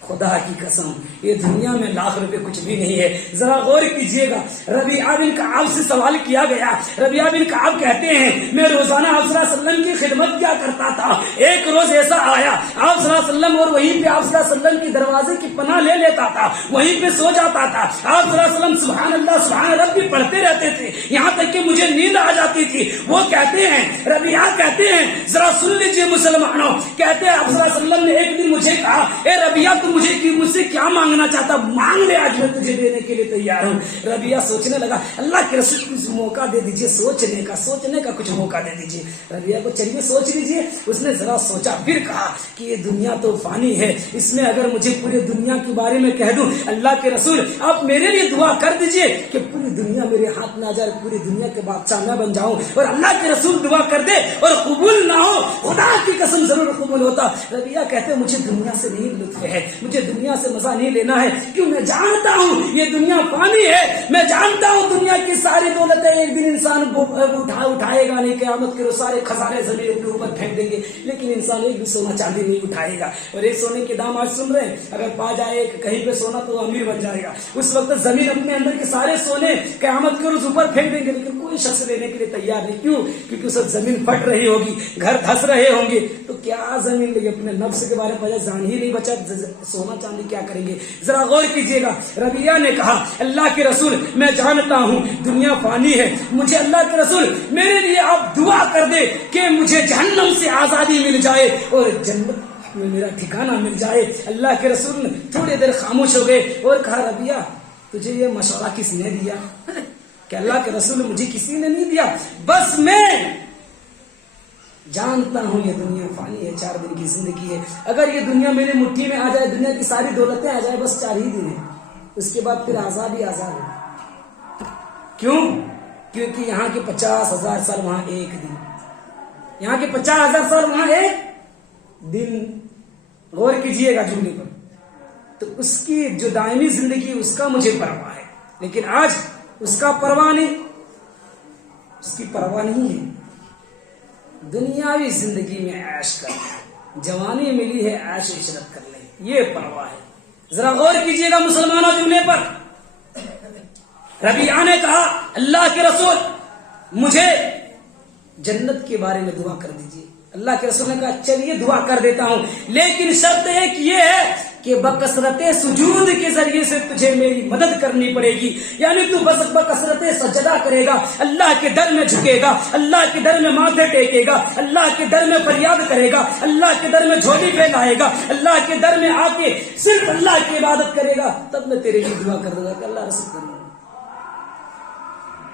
خدا کی قسم یہ دنیا میں لاکھ روپے کچھ بھی نہیں ہے. ذرا غور کیجئے گا. ربیعہ بن کعب سے سوال کیا گیا. ربیعہ بن کعب کہتے ہیں میں روزانہ آپ صلی اللہ علیہ وسلم کی خدمت کیا کرتا تھا. ایک روز ایسا آیا آپ صلی اللہ علیہ وسلم اور وہیں پہ آپ صلی اللہ علیہ وسلم کی دروازے کی پناہ لے لیتا تھا, وہیں پہ سو جاتا تھا. آپ صلی اللہ علیہ وسلم سبحان اللہ سبحان ربی پڑھتے رہتے تھے یہاں تک کہ مجھے نیند آ جاتی تھی. وہ کہتے ہیں ربیعہ کہتے ہیں ذرا سن لیجیے مسلمانوں, کہتے ہیں آپ صلی اللہ علیہ وسلم نے ایک دن مجھے کہا اے ربیعہ تم مجھ سے کیا مانگنا چاہتا, مانگ لے آج میں تجھے دینے کے لیے تیار ہوں. ربیعہ سوچنے لگا اللہ کے رسول کچھ موقع دے دیجیے, سوچنے کا کچھ موقع دے دیجیے. ربیعہ کو چلیے سوچ لیجیے. اس نے ذرا سوچا, پھر کہا کہ یہ دنیا تو فانی ہے, اس میں اگر مجھے پوری دنیا کے بارے میں کہہ دوں اللہ کے رسول آپ میرے لیے دعا کر دیجیے کہ پوری دنیا میرے ہاتھ میں آ جائے, پوری دنیا کے بادشاہ میں بن جاؤں. اور اللہ کے رسول دعا کر دے اور قبول نہ ہو, خدا کی قسم ضرور قبول ہوتا. ربیعہ کہتے مجھے دنیا سے نہیں لطف ہے, مجھے دنیا سے مزہ نہیں لینا ہے, کیوں میں جانتا ہوں یہ دنیا فانی ہے. میں جانتا ہوں دنیا کی ساری دولتیں ایک دن انسان اٹھائے گا نہیں, قیامت کے سارے خزانے زمین کے اوپر پھینک دیں گے, لیکن انسان ایک بھی سونا چاندی نہیں اٹھائے گا. اور ایک سونے کے دام آج سن رہے ہیں, اگر پا جائے کہیں پہ سونا تو امیر بن جائے گا. اس وقت زمین اپنے اندر کے سارے سونے قیامت کے روز اوپر پھینک دیں گے, لیکن کوئی شخص لینے کے لیے تیار نہیں. کیوں؟ کیونکہ اس وقت زمین پھٹ رہی ہوگی, گھر دھس رہے ہوں گے, تو کیا زمین لے گی؟ اپنے نفس کے بارے میں جان ہی نہیں بچا, سونا چاندی کیا کریں گے؟ ذرا غور کیجیے گا. ربیعہ نے کہا اللہ کے رسول میں جانتا ہوں دنیا فانی ہے, مجھے اللہ کے رسول میرے لیے آپ دعا کر دے کہ مجھے جہنم سے آزادی مل جائے اور جنت میں میرا ٹھکانہ مل جائے. اللہ کے رسول نے تھوڑی دیر خاموش ہو گئے اور کہا ربیعہ تجھے یہ مشورہ کس نے دیا؟ کہ اللہ کے رسول مجھے کسی نے نہیں دیا, بس میں جانتا ہوں یہ دنیا فانی ہے, 4 دن کی زندگی ہے. اگر یہ دنیا میرے مٹھی میں آ جائے, دنیا کی ساری دولتیں آ جائے, بس 4 ہی دن ہیں, اس کے بعد پھر آزاد ہی آزاد ہے. کیوں؟ کیونکہ یہاں کے 50,000 سال وہاں ایک دن, یہاں کے 50,000 سال وہاں ایک دن. غور کیجئے گا جملے پر. تو اس کی جو دائمی زندگی اس کا مجھے پرواہ ہے, لیکن آج اس کا پرواہ نہیں, اس کی پرواہ نہیں ہے. دنیاوی زندگی میں عیش کر لیں, جوانی ملی ہے عیش عشرت کر لیں, یہ پرواہ ہے. ذرا غور کیجئے گا مسلمانوں جملے پر. ربیعہ نے کہا اللہ کے رسول مجھے جنت کے بارے میں دعا کر دیجئے. اللہ کے رسول نے کہا چلیے دعا کر دیتا ہوں, لیکن شرط ایک یہ ہے کہ بکثرت سجود کے ذریعے سے تجھے میری مدد کرنی پڑے گی. یعنی تو بس بکثرت سجدہ کرے گا, اللہ کے در میں جھکے گا, اللہ کے در میں ماتھے ٹیکے گا, اللہ کے در میں فریاد کرے گا, اللہ کے در میں جھولی پھیلائے گا, اللہ کے در میں آ کے صرف اللہ کی عبادت کرے گا, تب میں تیرے لیے دعا کر دوں گا کہ اللہ رسول کروں.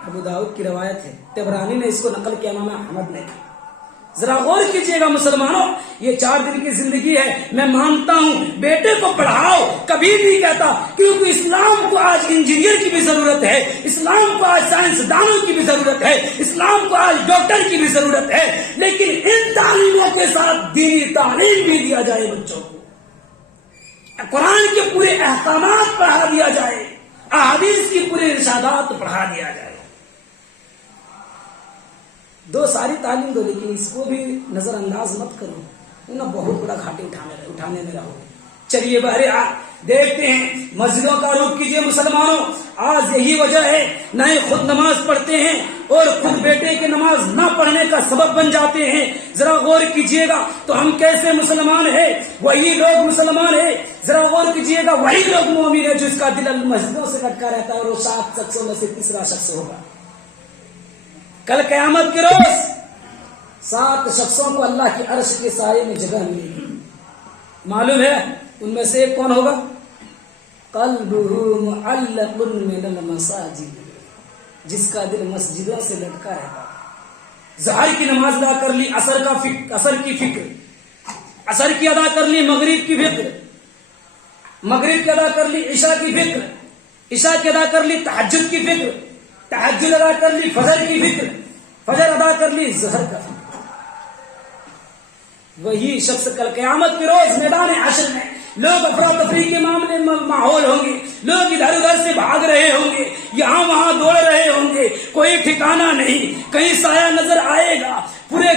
ابو داؤد کی روایت ہے, طبرانی نے اس کو نقل کیا, امام احمد نے. ذرا غور کیجئے گا مسلمانوں, یہ 4 دن کی زندگی ہے. میں مانتا ہوں بیٹے کو پڑھاؤ, کبھی نہیں کہتا, کیونکہ اسلام کو آج انجینئر کی بھی ضرورت ہے, اسلام کو آج سائنسدانوں کی بھی ضرورت ہے, اسلام کو آج ڈاکٹر کی بھی ضرورت ہے, لیکن ان تعلیموں کے ساتھ دینی تعلیم بھی دیا جائے بچوں کو, قرآن کے پورے احکامات پڑھا دیا جائے, احادیث کی پورے ارشادات پڑھا دیا جائے. 2 ساری تعلیم دو, لیکن اس کو بھی نظر انداز مت کرو, نہ بہت بڑا گھاٹے اٹھانے میں رہو. چلیے بہرحال دیکھتے ہیں, مسجدوں کا رخ کیجئے مسلمانوں. آج یہی وجہ ہے نہ ہی خود نماز پڑھتے ہیں اور خود بیٹے کے نماز نہ پڑھنے کا سبب بن جاتے ہیں. ذرا غور کیجئے گا تو ہم کیسے مسلمان ہیں؟ وہی لوگ مسلمان ہیں. ذرا غور کیجئے گا وہی لوگ مومن ہیں جس کا دل مسجدوں سے لٹکا رہتا ہے, اور وہ 7 شخصوں میں سے تیسرا شخص ہوگا. کل قیامت کے روز 7 شخصوں کو اللہ کے عرش کے سائے میں جگہ ملے گی. معلوم ہے ان میں سے ایک کون ہوگا؟ قلبہ معلق من المساجد, جس کا دل مسجدوں سے لٹکا رہتا. ظہر کی نماز ادا کر لی, اثر کی فکر, اثر کی ادا کر لی, مغرب کی فکر, مغرب کی ادا کر لی, عشاء کی فکر, عشاء کی ادا کر لی, تہجد کی فکر, تہجد ادا کر لی, فجر کی فکر, فجر ادا کر لی, ظہر کا فکر. وہی شخص کل قیامت کے روز میدان حشر میں لوگ افراتفری کے معاملے میں ماحول ہوں گے, لوگ ادھر ادھر سے بھاگ رہے ہوں گے, یہاں وہاں دوڑ رہے ہوں گے, کوئی ٹھکانہ نہیں, کہیں سایہ نظر آئے گا, پورے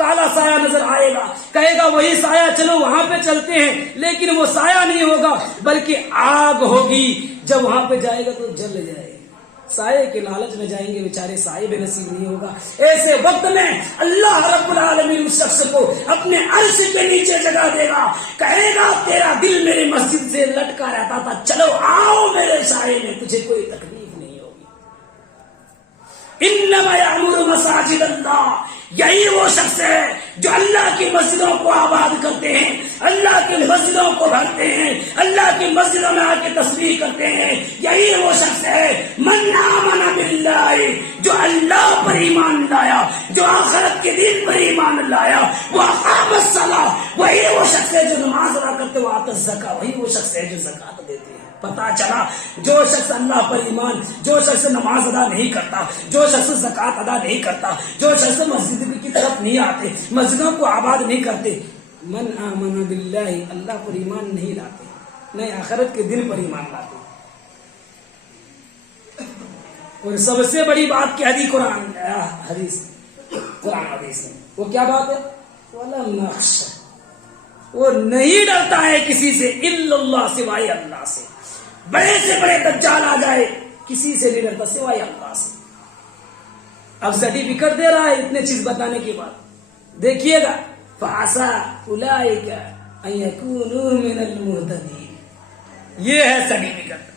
کالا سایہ نظر آئے گا، کہے گا وہی سایہ چلو وہاں پہ چلتے ہیں، لیکن وہ سایہ نہیں ہوگا بلکہ آگ ہوگی، جب وہاں پہ جائے گا تو جل جائے گا۔ سائے کے لالچ میں جائیں گے بیچارے، سائے بھی نصیب نہیں ہوگا۔ ایسے وقت میں اللہ رب العالمین اس شخص کو اپنے عرش کے نیچے جگہ دے گا، کہے گا تیرا دل میرے مسجد سے لٹکا رہتا تھا، چلو آؤ میرے سائے میں، تجھے کوئی تکلیف نہیں ہوگی۔ انما یعمر مساجد اللہ، یہی وہ شخص ہے جو اللہ کی مسجدوں کو آباد کرتے ہیں، اللہ کی مسجدوں کو بھرتے ہیں، اللہ کی مسجدوں میں آ کے تسبیح کرتے ہیں، یہی وہ شخص ہے من آمن باللہ، جو اللہ پر ایمان لایا، جو آخرت کے دن پر ایمان لایا، وہ اقام الصلاۃ، وہی وہ شخص ہے جو نماز ادا کرتے، وہ آتا الزکاۃ، وہی وہ شخص ہے جو زکات دیتے ہیں۔ پتا چلا جو شخص اللہ پر ایمان، جو شخص نماز ادا نہیں کرتا، جو شخص زکات ادا نہیں کرتا، جو شخص مسجد کی طرف نہیں آتے، مسجدوں کو آباد نہیں کرتے، من آمن باللہ، اللہ پر ایمان نہیں لاتے، نہیں آخرت کے دن پر ایمان لاتے۔ اور سب سے بڑی بات کہہ دی قرآن حدیث میں، وہ کیا بات ہے؟ وَلَمْ نَخْشَ، وہ نہیں ڈرتا ہے کسی سے الا اللہ، سوائے اللہ سے۔ بڑے سے بڑے دجال آ جائے، کسی سے نہیں ڈرتا سوائے اللہ سے۔ اب سرٹیفکیٹ دے رہا ہے اتنے چیز بتانے کے بعد، دیکھیے گا فَعَسَىٰ أُولَٰئِكَ أَن يَكُونُوا مِنَ الْمُهْتَدِينَ، یہ ہے سرٹیفکیٹ۔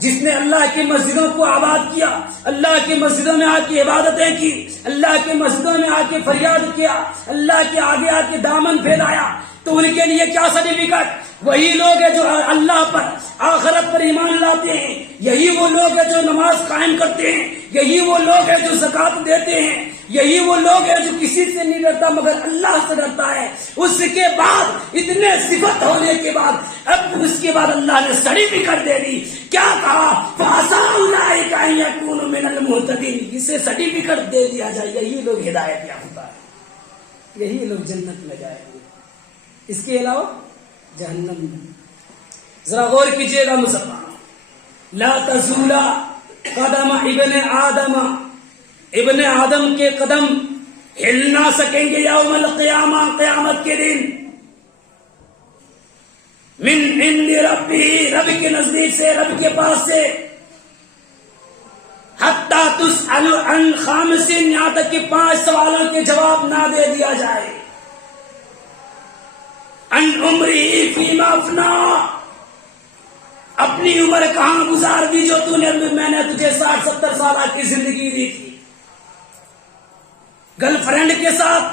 جس نے اللہ کی مسجدوں کو آباد کیا، اللہ کی مسجدوں میں آ کے عبادتیں کی، اللہ کی مسجدوں میں آ کے فریاد کیا، اللہ کے آگے آ کے دامن پھیلایا، تو ان کے لیے کیا سرٹیفکیٹ؟ وہی لوگ ہیں جو اللہ پر آخرت پر ایمان لاتے ہیں، یہی وہ لوگ ہیں جو نماز قائم کرتے ہیں، یہی وہ لوگ ہیں جو زکات دیتے ہیں، یہی وہ لوگ ہیں جو کسی سے نہیں ڈرتا مگر اللہ سے ڈرتا ہے۔ اس کے بعد اتنے صفت ہونے کے بعد اب اس کے بعد اللہ نے سرٹیفکیٹ دے دی، کیا کہا؟ فَعَسَىٰ أُولَٰئِكَ أَن يَكُونُوا مِنَ الْمُهْتَدِينَ، اسے سرٹیفکیٹ دے دیا جائے، یہی لوگ ہدایت یافتہ ہے، یہی لوگ جنت میں جائیں گے، اس کے علاوہ جہنم میں۔ ذرا غور کیجئے گا مسلمان، لا تزول قدم ابن آدم کے قدم ہل نہ سکیں گے یوم القیامہ، قیامت کے دن، من عند ربی، رب کے نزدیک سے، رب کے پاس سے، حتی تسأل عن خامس، یہاں تک کہ 5 سوالوں کے جواب نہ دے دیا جائے۔ ان عمری فیما افنا، اپنی عمر کہاں گزار دی جو تو نے، میں نے تجھے 60-70 سال کی زندگی دی تھی، گرل فرینڈ کے ساتھ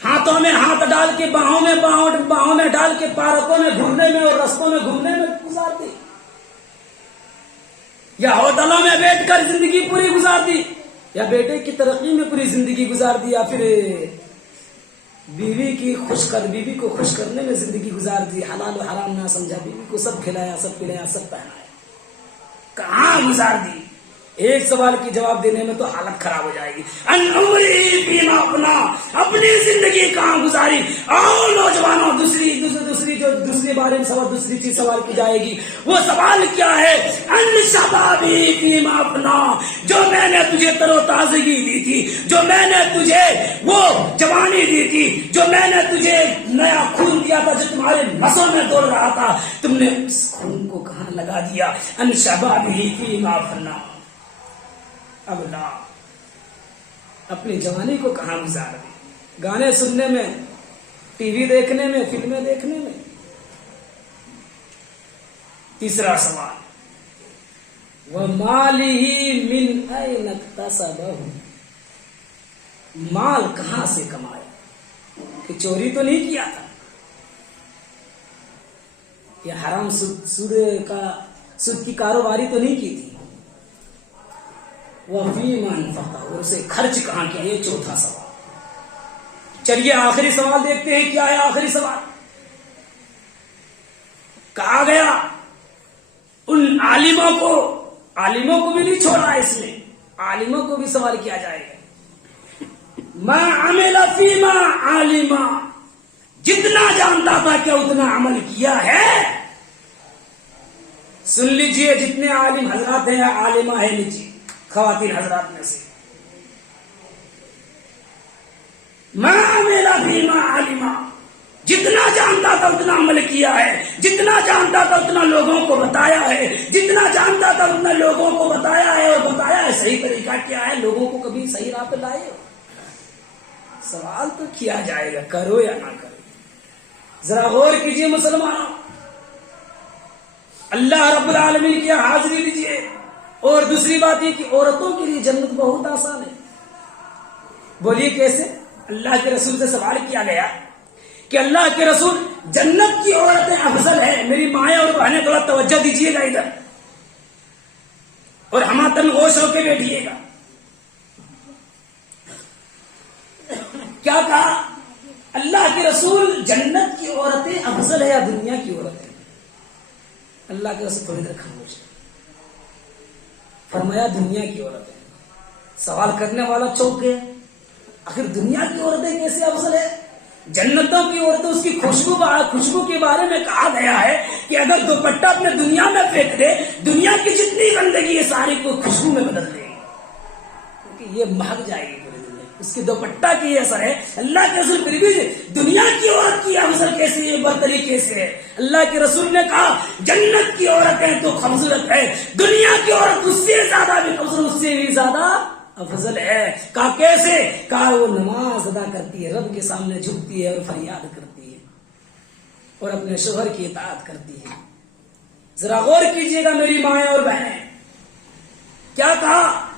ہاتھوں میں ہاتھ ڈال کے، باہوں میں ڈال کے، پارکوں میں گھومنے میں اور رستوں میں گھومنے میں گزار دی، یا ہوٹلوں میں بیٹھ کر زندگی پوری گزار دی، یا بیٹے کی ترقی میں پوری زندگی گزار دی، یا پھر بیوی کو خوش کرنے میں زندگی گزار دی، حلال و حرام نہ سمجھا، بیوی کو سب کھلایا، سب پلایا، سب پہنایا، کہاں گزار دی؟ ایک سوال کی جواب دینے میں تو حالت خراب ہو جائے گی۔ ان عمری فیما افنا، اپنی زندگی کہاں گزاری؟ آؤ نوجوانوں، دوسری بارے میں سوال، دوسری چیز سوال کی جائے گی، وہ سوال کیا ہے؟ ان شبابی فیما افنا، جو میں نے تجھے تر و تازگی دی تھی، جو میں نے تجھے وہ جوانی دی تھی، جو میں نے تجھے نیا خون دیا تھا، جو تمہارے نسوں میں دوڑ رہا تھا، تم نے اس خون کو کہاں لگا دیا؟ ان شبابی فیما افنا، اب لا، اپنی جوانی کو کہاں گزار دی؟ گانے سننے میں، ٹی وی دیکھنے میں، فلمیں دیکھنے میں۔ تیسرا سوال، وَمَالِهِ مِنْ أَيْنَ اكْتَسَبَهُ، مال کہاں سے کمایا؟ کہ چوری تو نہیں کیا تھا، یا حرام سود کی کاروباری تو نہیں کی تھی، وَفِيمَ أَنْفَقَهُ، اور اسے خرچ کہاں کیا؟ یہ چوتھا سوال۔ چلیے آخری سوال دیکھتے ہیں، کیا ہے آخری سوال؟ کہا گیا ان عالموں کو بھی نہیں چھوڑا اس نے، عالموں کو بھی سوال کیا جائے گا۔ ما عمل فیما عالما، جتنا جانتا تھا کیا اتنا عمل کیا ہے؟ سن لیجئے، جتنے عالم حضرات ہیں یا عالمہ ہیں نیچے، خواتین حضرات میں سے، فیما علما، جتنا جانتا تھا اتنا عمل کیا ہے، جتنا جانتا تھا اتنا لوگوں کو بتایا ہے، جتنا جانتا تھا اتنا لوگوں کو بتایا ہے، اور بتایا ہے صحیح طریقہ کیا ہے، لوگوں کو کبھی صحیح راہ پہ لائے ہو؟ سوال تو کیا جائے گا، کرو یا نہ کرو. ذرا غور کیجئے مسلمانوں، اللہ رب العالمین کی حاضری دیجئے. اور دوسری بات یہ کہ عورتوں کے لیے جنت بہت آسان ہے. بولیے کیسے؟ اللہ کے رسول سے سوال کیا گیا کہ اللہ کے رسول جنت کی عورتیں افضل ہے. میری مائیں اور بہنیں تھوڑا توجہ دیجیے گا ادھر، اور ہماتن غوش ہو کے بیٹھیے گا. کیا کہا اللہ کے رسول؟ جنت کی عورتیں افضل ہے یا دنیا کی عورتیں؟ اللہ کے رسول تھوڑی دیر خاموش فرمایا دنیا کی عورتیں. سوال کرنے والا چوک گیا، آخر دنیا کی عورتیں کیسے افضل ہے؟ جنتوں کی عورتیں اس کی خوشبو کے بارے میں کہا گیا ہے کہ اگر دوپٹہ اپنے دنیا میں پھینک دے، دنیا کی جتنی گندگی ہے ساری کو خوشبو میں بدل دے گی، کیونکہ یہ مہک جائے گی پوری دنیا. اس کی دوپٹہ کی اثر ہے. اللہ کے رسول پھر بھی دنیا کی عورت کی افضل کیسے ہے، برتری کیسے ہے؟ اللہ کے رسول نے کہا جنت کی عورتیں تو خوبصورت ہے، دنیا کی عورت اس سے زیادہ بھی خوبصورت، اس سے بھی زیادہ افضل ہے. کہا کیسے؟ کہا وہ نماز ادا کرتی ہے، رب کے سامنے جھکتی ہے اور فریاد کرتی ہے، اور اپنے شوہر کی اطاعت کرتی ہے. ذرا غور کیجئے گا میری مائیں اور بہنیں، کیا کہا؟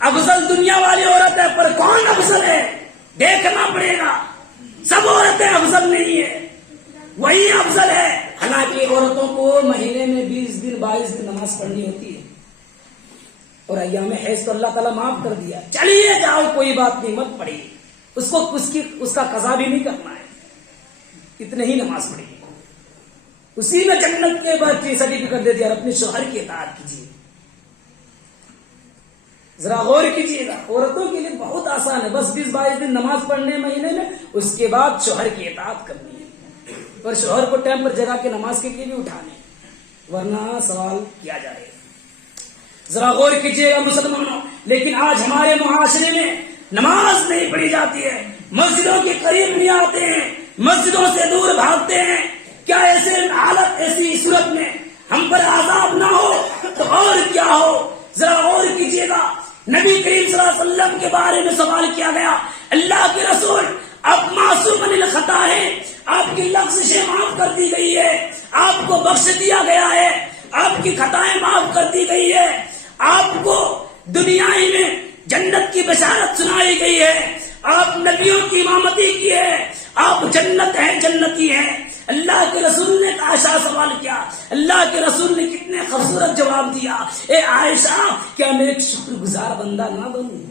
افضل دنیا والی عورت ہے، پر کون افضل ہے دیکھنا پڑے گا. سب عورتیں افضل نہیں ہے، وہی افضل ہے. حالانکہ عورتوں کو مہینے میں 20 دن 22 دن نماز پڑھنی ہوتی ہے، اور ایام حیض تو اللہ تعالیٰ معاف کر دیا. چلیے جاؤ کوئی بات نہیں، مت پڑھیے، اس کا قضا بھی نہیں کرنا ہے، اتنے ہی نماز پڑھیے. اسی میں جنت کے بعد سرٹیفکیٹ دے دیا. اور اپنے شوہر کی اطاعت کیجیے. ذرا غور کیجیے گا، عورتوں کے لیے بہت آسان ہے، بس 20-22 دن نماز پڑھنے مہینے میں، اس کے بعد شوہر کی اطاعت کرنی ہے، اور شوہر کو ٹائم پر جگہ کے نماز کے لیے بھی اٹھانے، ورنہ سوال کیا جائے. ذرا غور کیجیے گا مسلمانوں، لیکن آج ہمارے معاشرے میں نماز نہیں پڑھی جاتی ہے، مسجدوں کے قریب نہیں آتے ہیں، مسجدوں سے دور بھاگتے ہیں. کیا ایسے حالت، ایسی صورت میں ہم پر عذاب نہ ہو تو اور کیا ہو؟ ذرا غور کیجیے گا، نبی کریم صلی اللہ علیہ وسلم کے بارے میں سوال کیا گیا. اللہ کے رسول آپ معصوم من الخطا ہیں، آپ کی لغزشیں معاف کر دی گئی ہے، آپ کو بخش دیا گیا ہے، آپ کی خطائیں معاف کر دی گئی ہے، آپ کو دنیا ہی میں جنت کی بشارت سنائی گئی ہے، آپ نبیوں کی امامتی کی ہے، آپ جنت ہیں، جنتی ہیں. اللہ کے رسول نے عائشہ سوال کیا، اللہ کے رسول نے کتنے خوبصورت جواب دیا. اے عائشہ، کیا میں ایک شکر گزار بندہ نہ بنوں؟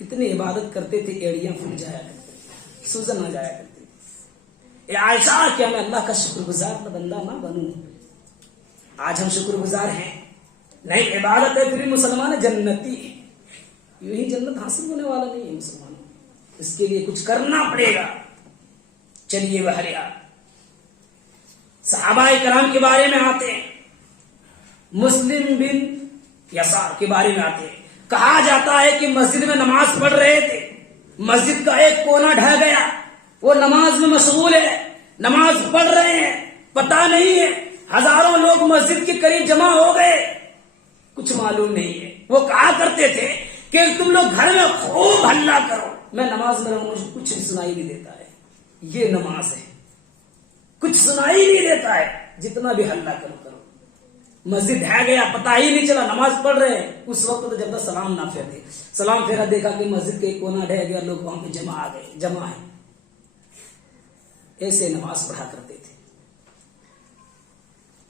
اتنی عبادت کرتے تھے ایڑیاں پھول جایا کرتے، سوزن آ جایا کرتے. اے عائشہ، کیا میں اللہ کا شکر گزار بندہ نہ بنوں؟ آج ہم شکر گزار ہیں، نہیں عبادت ہے، پھر مسلمان جنتی ہے. یوں ہی جنت حاصل ہونے والا نہیں ہے مسلمانوں، اس کے لیے کچھ کرنا پڑے گا. چلیے بہرحال صحابہ کرام کے بارے میں آتے ہیں، مسلم بن یسار کے بارے میں آتے ہیں. کہا جاتا ہے کہ مسجد میں نماز پڑھ رہے تھے، مسجد کا ایک کونا ڈھہ گیا، وہ نماز میں مشغول ہے، نماز پڑھ رہے ہیں، پتہ نہیں ہے ہزاروں لوگ مسجد کے قریب جمع ہو گئے، کچھ معلوم نہیں ہے. وہ کہا کرتے تھے کہ تم لوگ گھر میں خوب ہلہ کرو، میں نماز میں رہوں، مجھے کچھ سنائی نہیں دیتا ہے. یہ نماز ہے، کچھ سنائی نہیں دیتا ہے، جتنا بھی ہلہ کرو. مسجد ہے گیا، پتہ ہی نہیں چلا، نماز پڑھ رہے ہیں. اس وقت تو جب تک سلام نہ پھیرتے، سلام پھیرا دیکھا کہ مسجد کے کونا ڈھہ گیا، لوگ وہاں پہ جمع آ گئے، جمع ہے. ایسے نماز پڑھا کرتے تھے.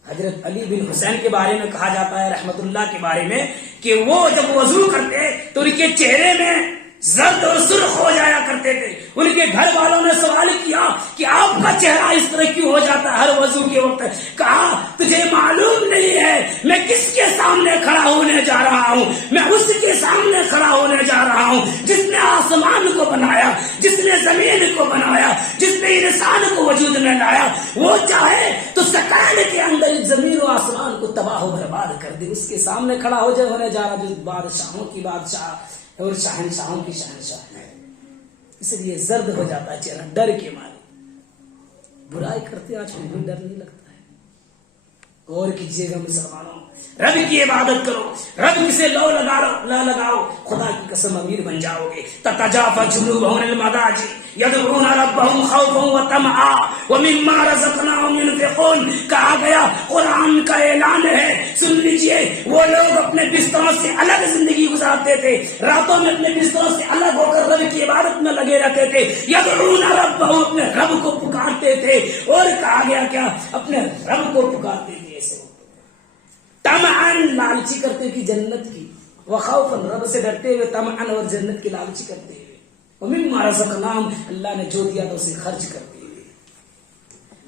حضرت علی بن حسین کے بارے میں کہا جاتا ہے رحمت اللہ کے بارے میں کہ وہ جب وضو کرتے تو ان کے چہرے میں زرد اور سرخ ہو جایا کرتے تھے. ان کے گھر والوں نے سوال کیا کہ آپ کا چہرہ اس طرح کیوں ہو جاتا ہے ہر وضو کے وقت؟ کہا تجھے معلوم نہیں ہے میں کس کے سامنے کھڑا ہونے جا رہا ہوں؟ میں اس کے سامنے کھڑا ہونے جا رہا ہوں جس نے آسمان کو بنایا، جس نے زمین کو بنایا، جس نے انسان کو وجود میں لایا. وہ چاہے تو سکال کے اندر زمین و آسمان کو تباہ و برباد کر دے. اس کے سامنے کھڑا ہونے جا رہا جو بادشاہوں کی بادشاہ اور شہنشاہوں کی شہنشاہ ہے. اس لیے زرد ہو جاتا ہے چہرہ ڈر کے مارے. برائی کرتے آج پھر بھی ڈر نہیں لگتا ہے. غور کیجیے گا مسلمانوں, رب کی عبادت کرو, رب سے لو لگاؤ, خدا کی قسم امیر بن جاؤ گے. تتجافى جنوبهم عن المضاجع يدعون ربهم خوفا وطمعا ومما رزقناهم ينفقون. کہا گیا قرآن کا اعلان ہے, سن لیجئے, وہ لوگ اپنے بستروں سے الگ زندگی گزارتے تھے, راتوں میں اپنے بستروں سے الگ ہو کر رب کی عبادت میں لگے رہتے تھے. يدعون ربهم, اپنے رب کو پکارتے تھے. اور کہا گیا کیا, اپنے رب کو پکارتے تھے. ایسے طمعاً, لالچی کرتے کی جنت کی, وخوفاً, رب سے ڈرتے ہوئے, طمعاً, اور جنت کی لالچی کرتے ہوئے, ومما رزقناہم, اللہ نے جو دیا تو اسے خرچ کرتے ہوئے.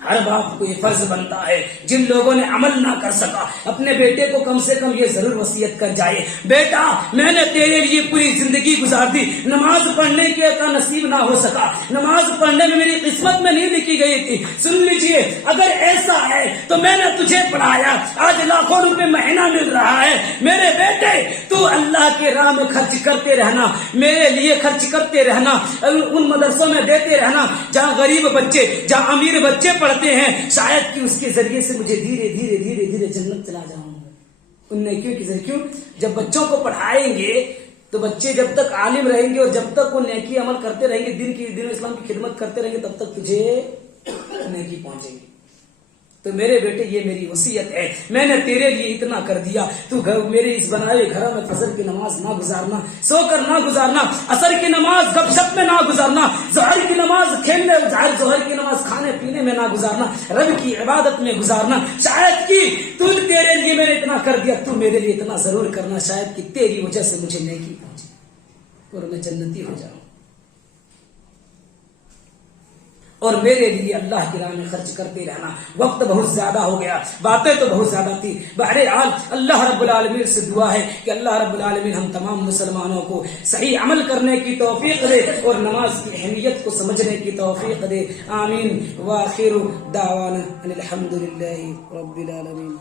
ہر باپ کو یہ فرض بنتا ہے, جن لوگوں نے عمل نہ کر سکا, اپنے بیٹے کو کم سے کم یہ ضرور وصیت کر جائے, بیٹا میں نے تیرے لیے پوری زندگی گزار دی, نماز پڑھنے کے کا نصیب نہ ہو سکا, نماز پڑھنے میں میری قسمت میں نہیں لکھی گئی تھی. سن لیجئے, اگر ایسا ہے تو میں نے تجھے پڑھایا, آج لاکھوں روپے مہینہ مل رہا ہے, میرے بیٹے تو اللہ کے راہ میں خرچ کرتے رہنا, میرے لیے خرچ کرتے رہنا, ان مدرسوں میں دیتے رہنا جہاں غریب بچے, جہاں امیر بچے پڑھتے ہیں, شاید کہ اس کے ذریعے سے مجھے دھیرے دھیرے دھیرے دھیرے جنت چلا جاؤں گا. ان نیکیوں کے ذریعے. کیوں, جب بچوں کو پڑھائیں گے تو بچے جب تک عالم رہیں گے اور جب تک وہ نیکی عمل کرتے رہیں گے, دین اسلام کی خدمت کرتے رہیں گے, تب تک تجھے نیکی پہنچے گی. تو میرے بیٹے یہ میری وصیت ہے, میں نے تیرے لیے اتنا کر دیا, تو میرے اس بنائے گھر میں فجر کی نماز نہ گزارنا, سو کر نہ گزارنا, عصر کی نماز گپ شپ میں نہ گزارنا, ظہر کی نماز کھیلنے, ظہر کی نماز کھانے پینے میں نہ گزارنا, رب کی عبادت میں گزارنا. شاید کہ تیرے لیے میں نے اتنا کر دیا, تو میرے لیے اتنا ضرور کرنا, شاید کہ تیری وجہ سے مجھے نیکی پہنچے اور میں جنتی ہو جاؤں. اور میرے لیے اللہ کی راہ میں خرچ کرتے رہنا. وقت بہت زیادہ ہو گیا, باتیں تو بہت زیادہ تھی. بہرحال اللہ رب العالمین سے دعا ہے کہ اللہ رب العالمین ہم تمام مسلمانوں کو صحیح عمل کرنے کی توفیق دے اور نماز کی اہمیت کو سمجھنے کی توفیق دے. آمین. وآخر دعوانا الحمد للہ رب العالمین.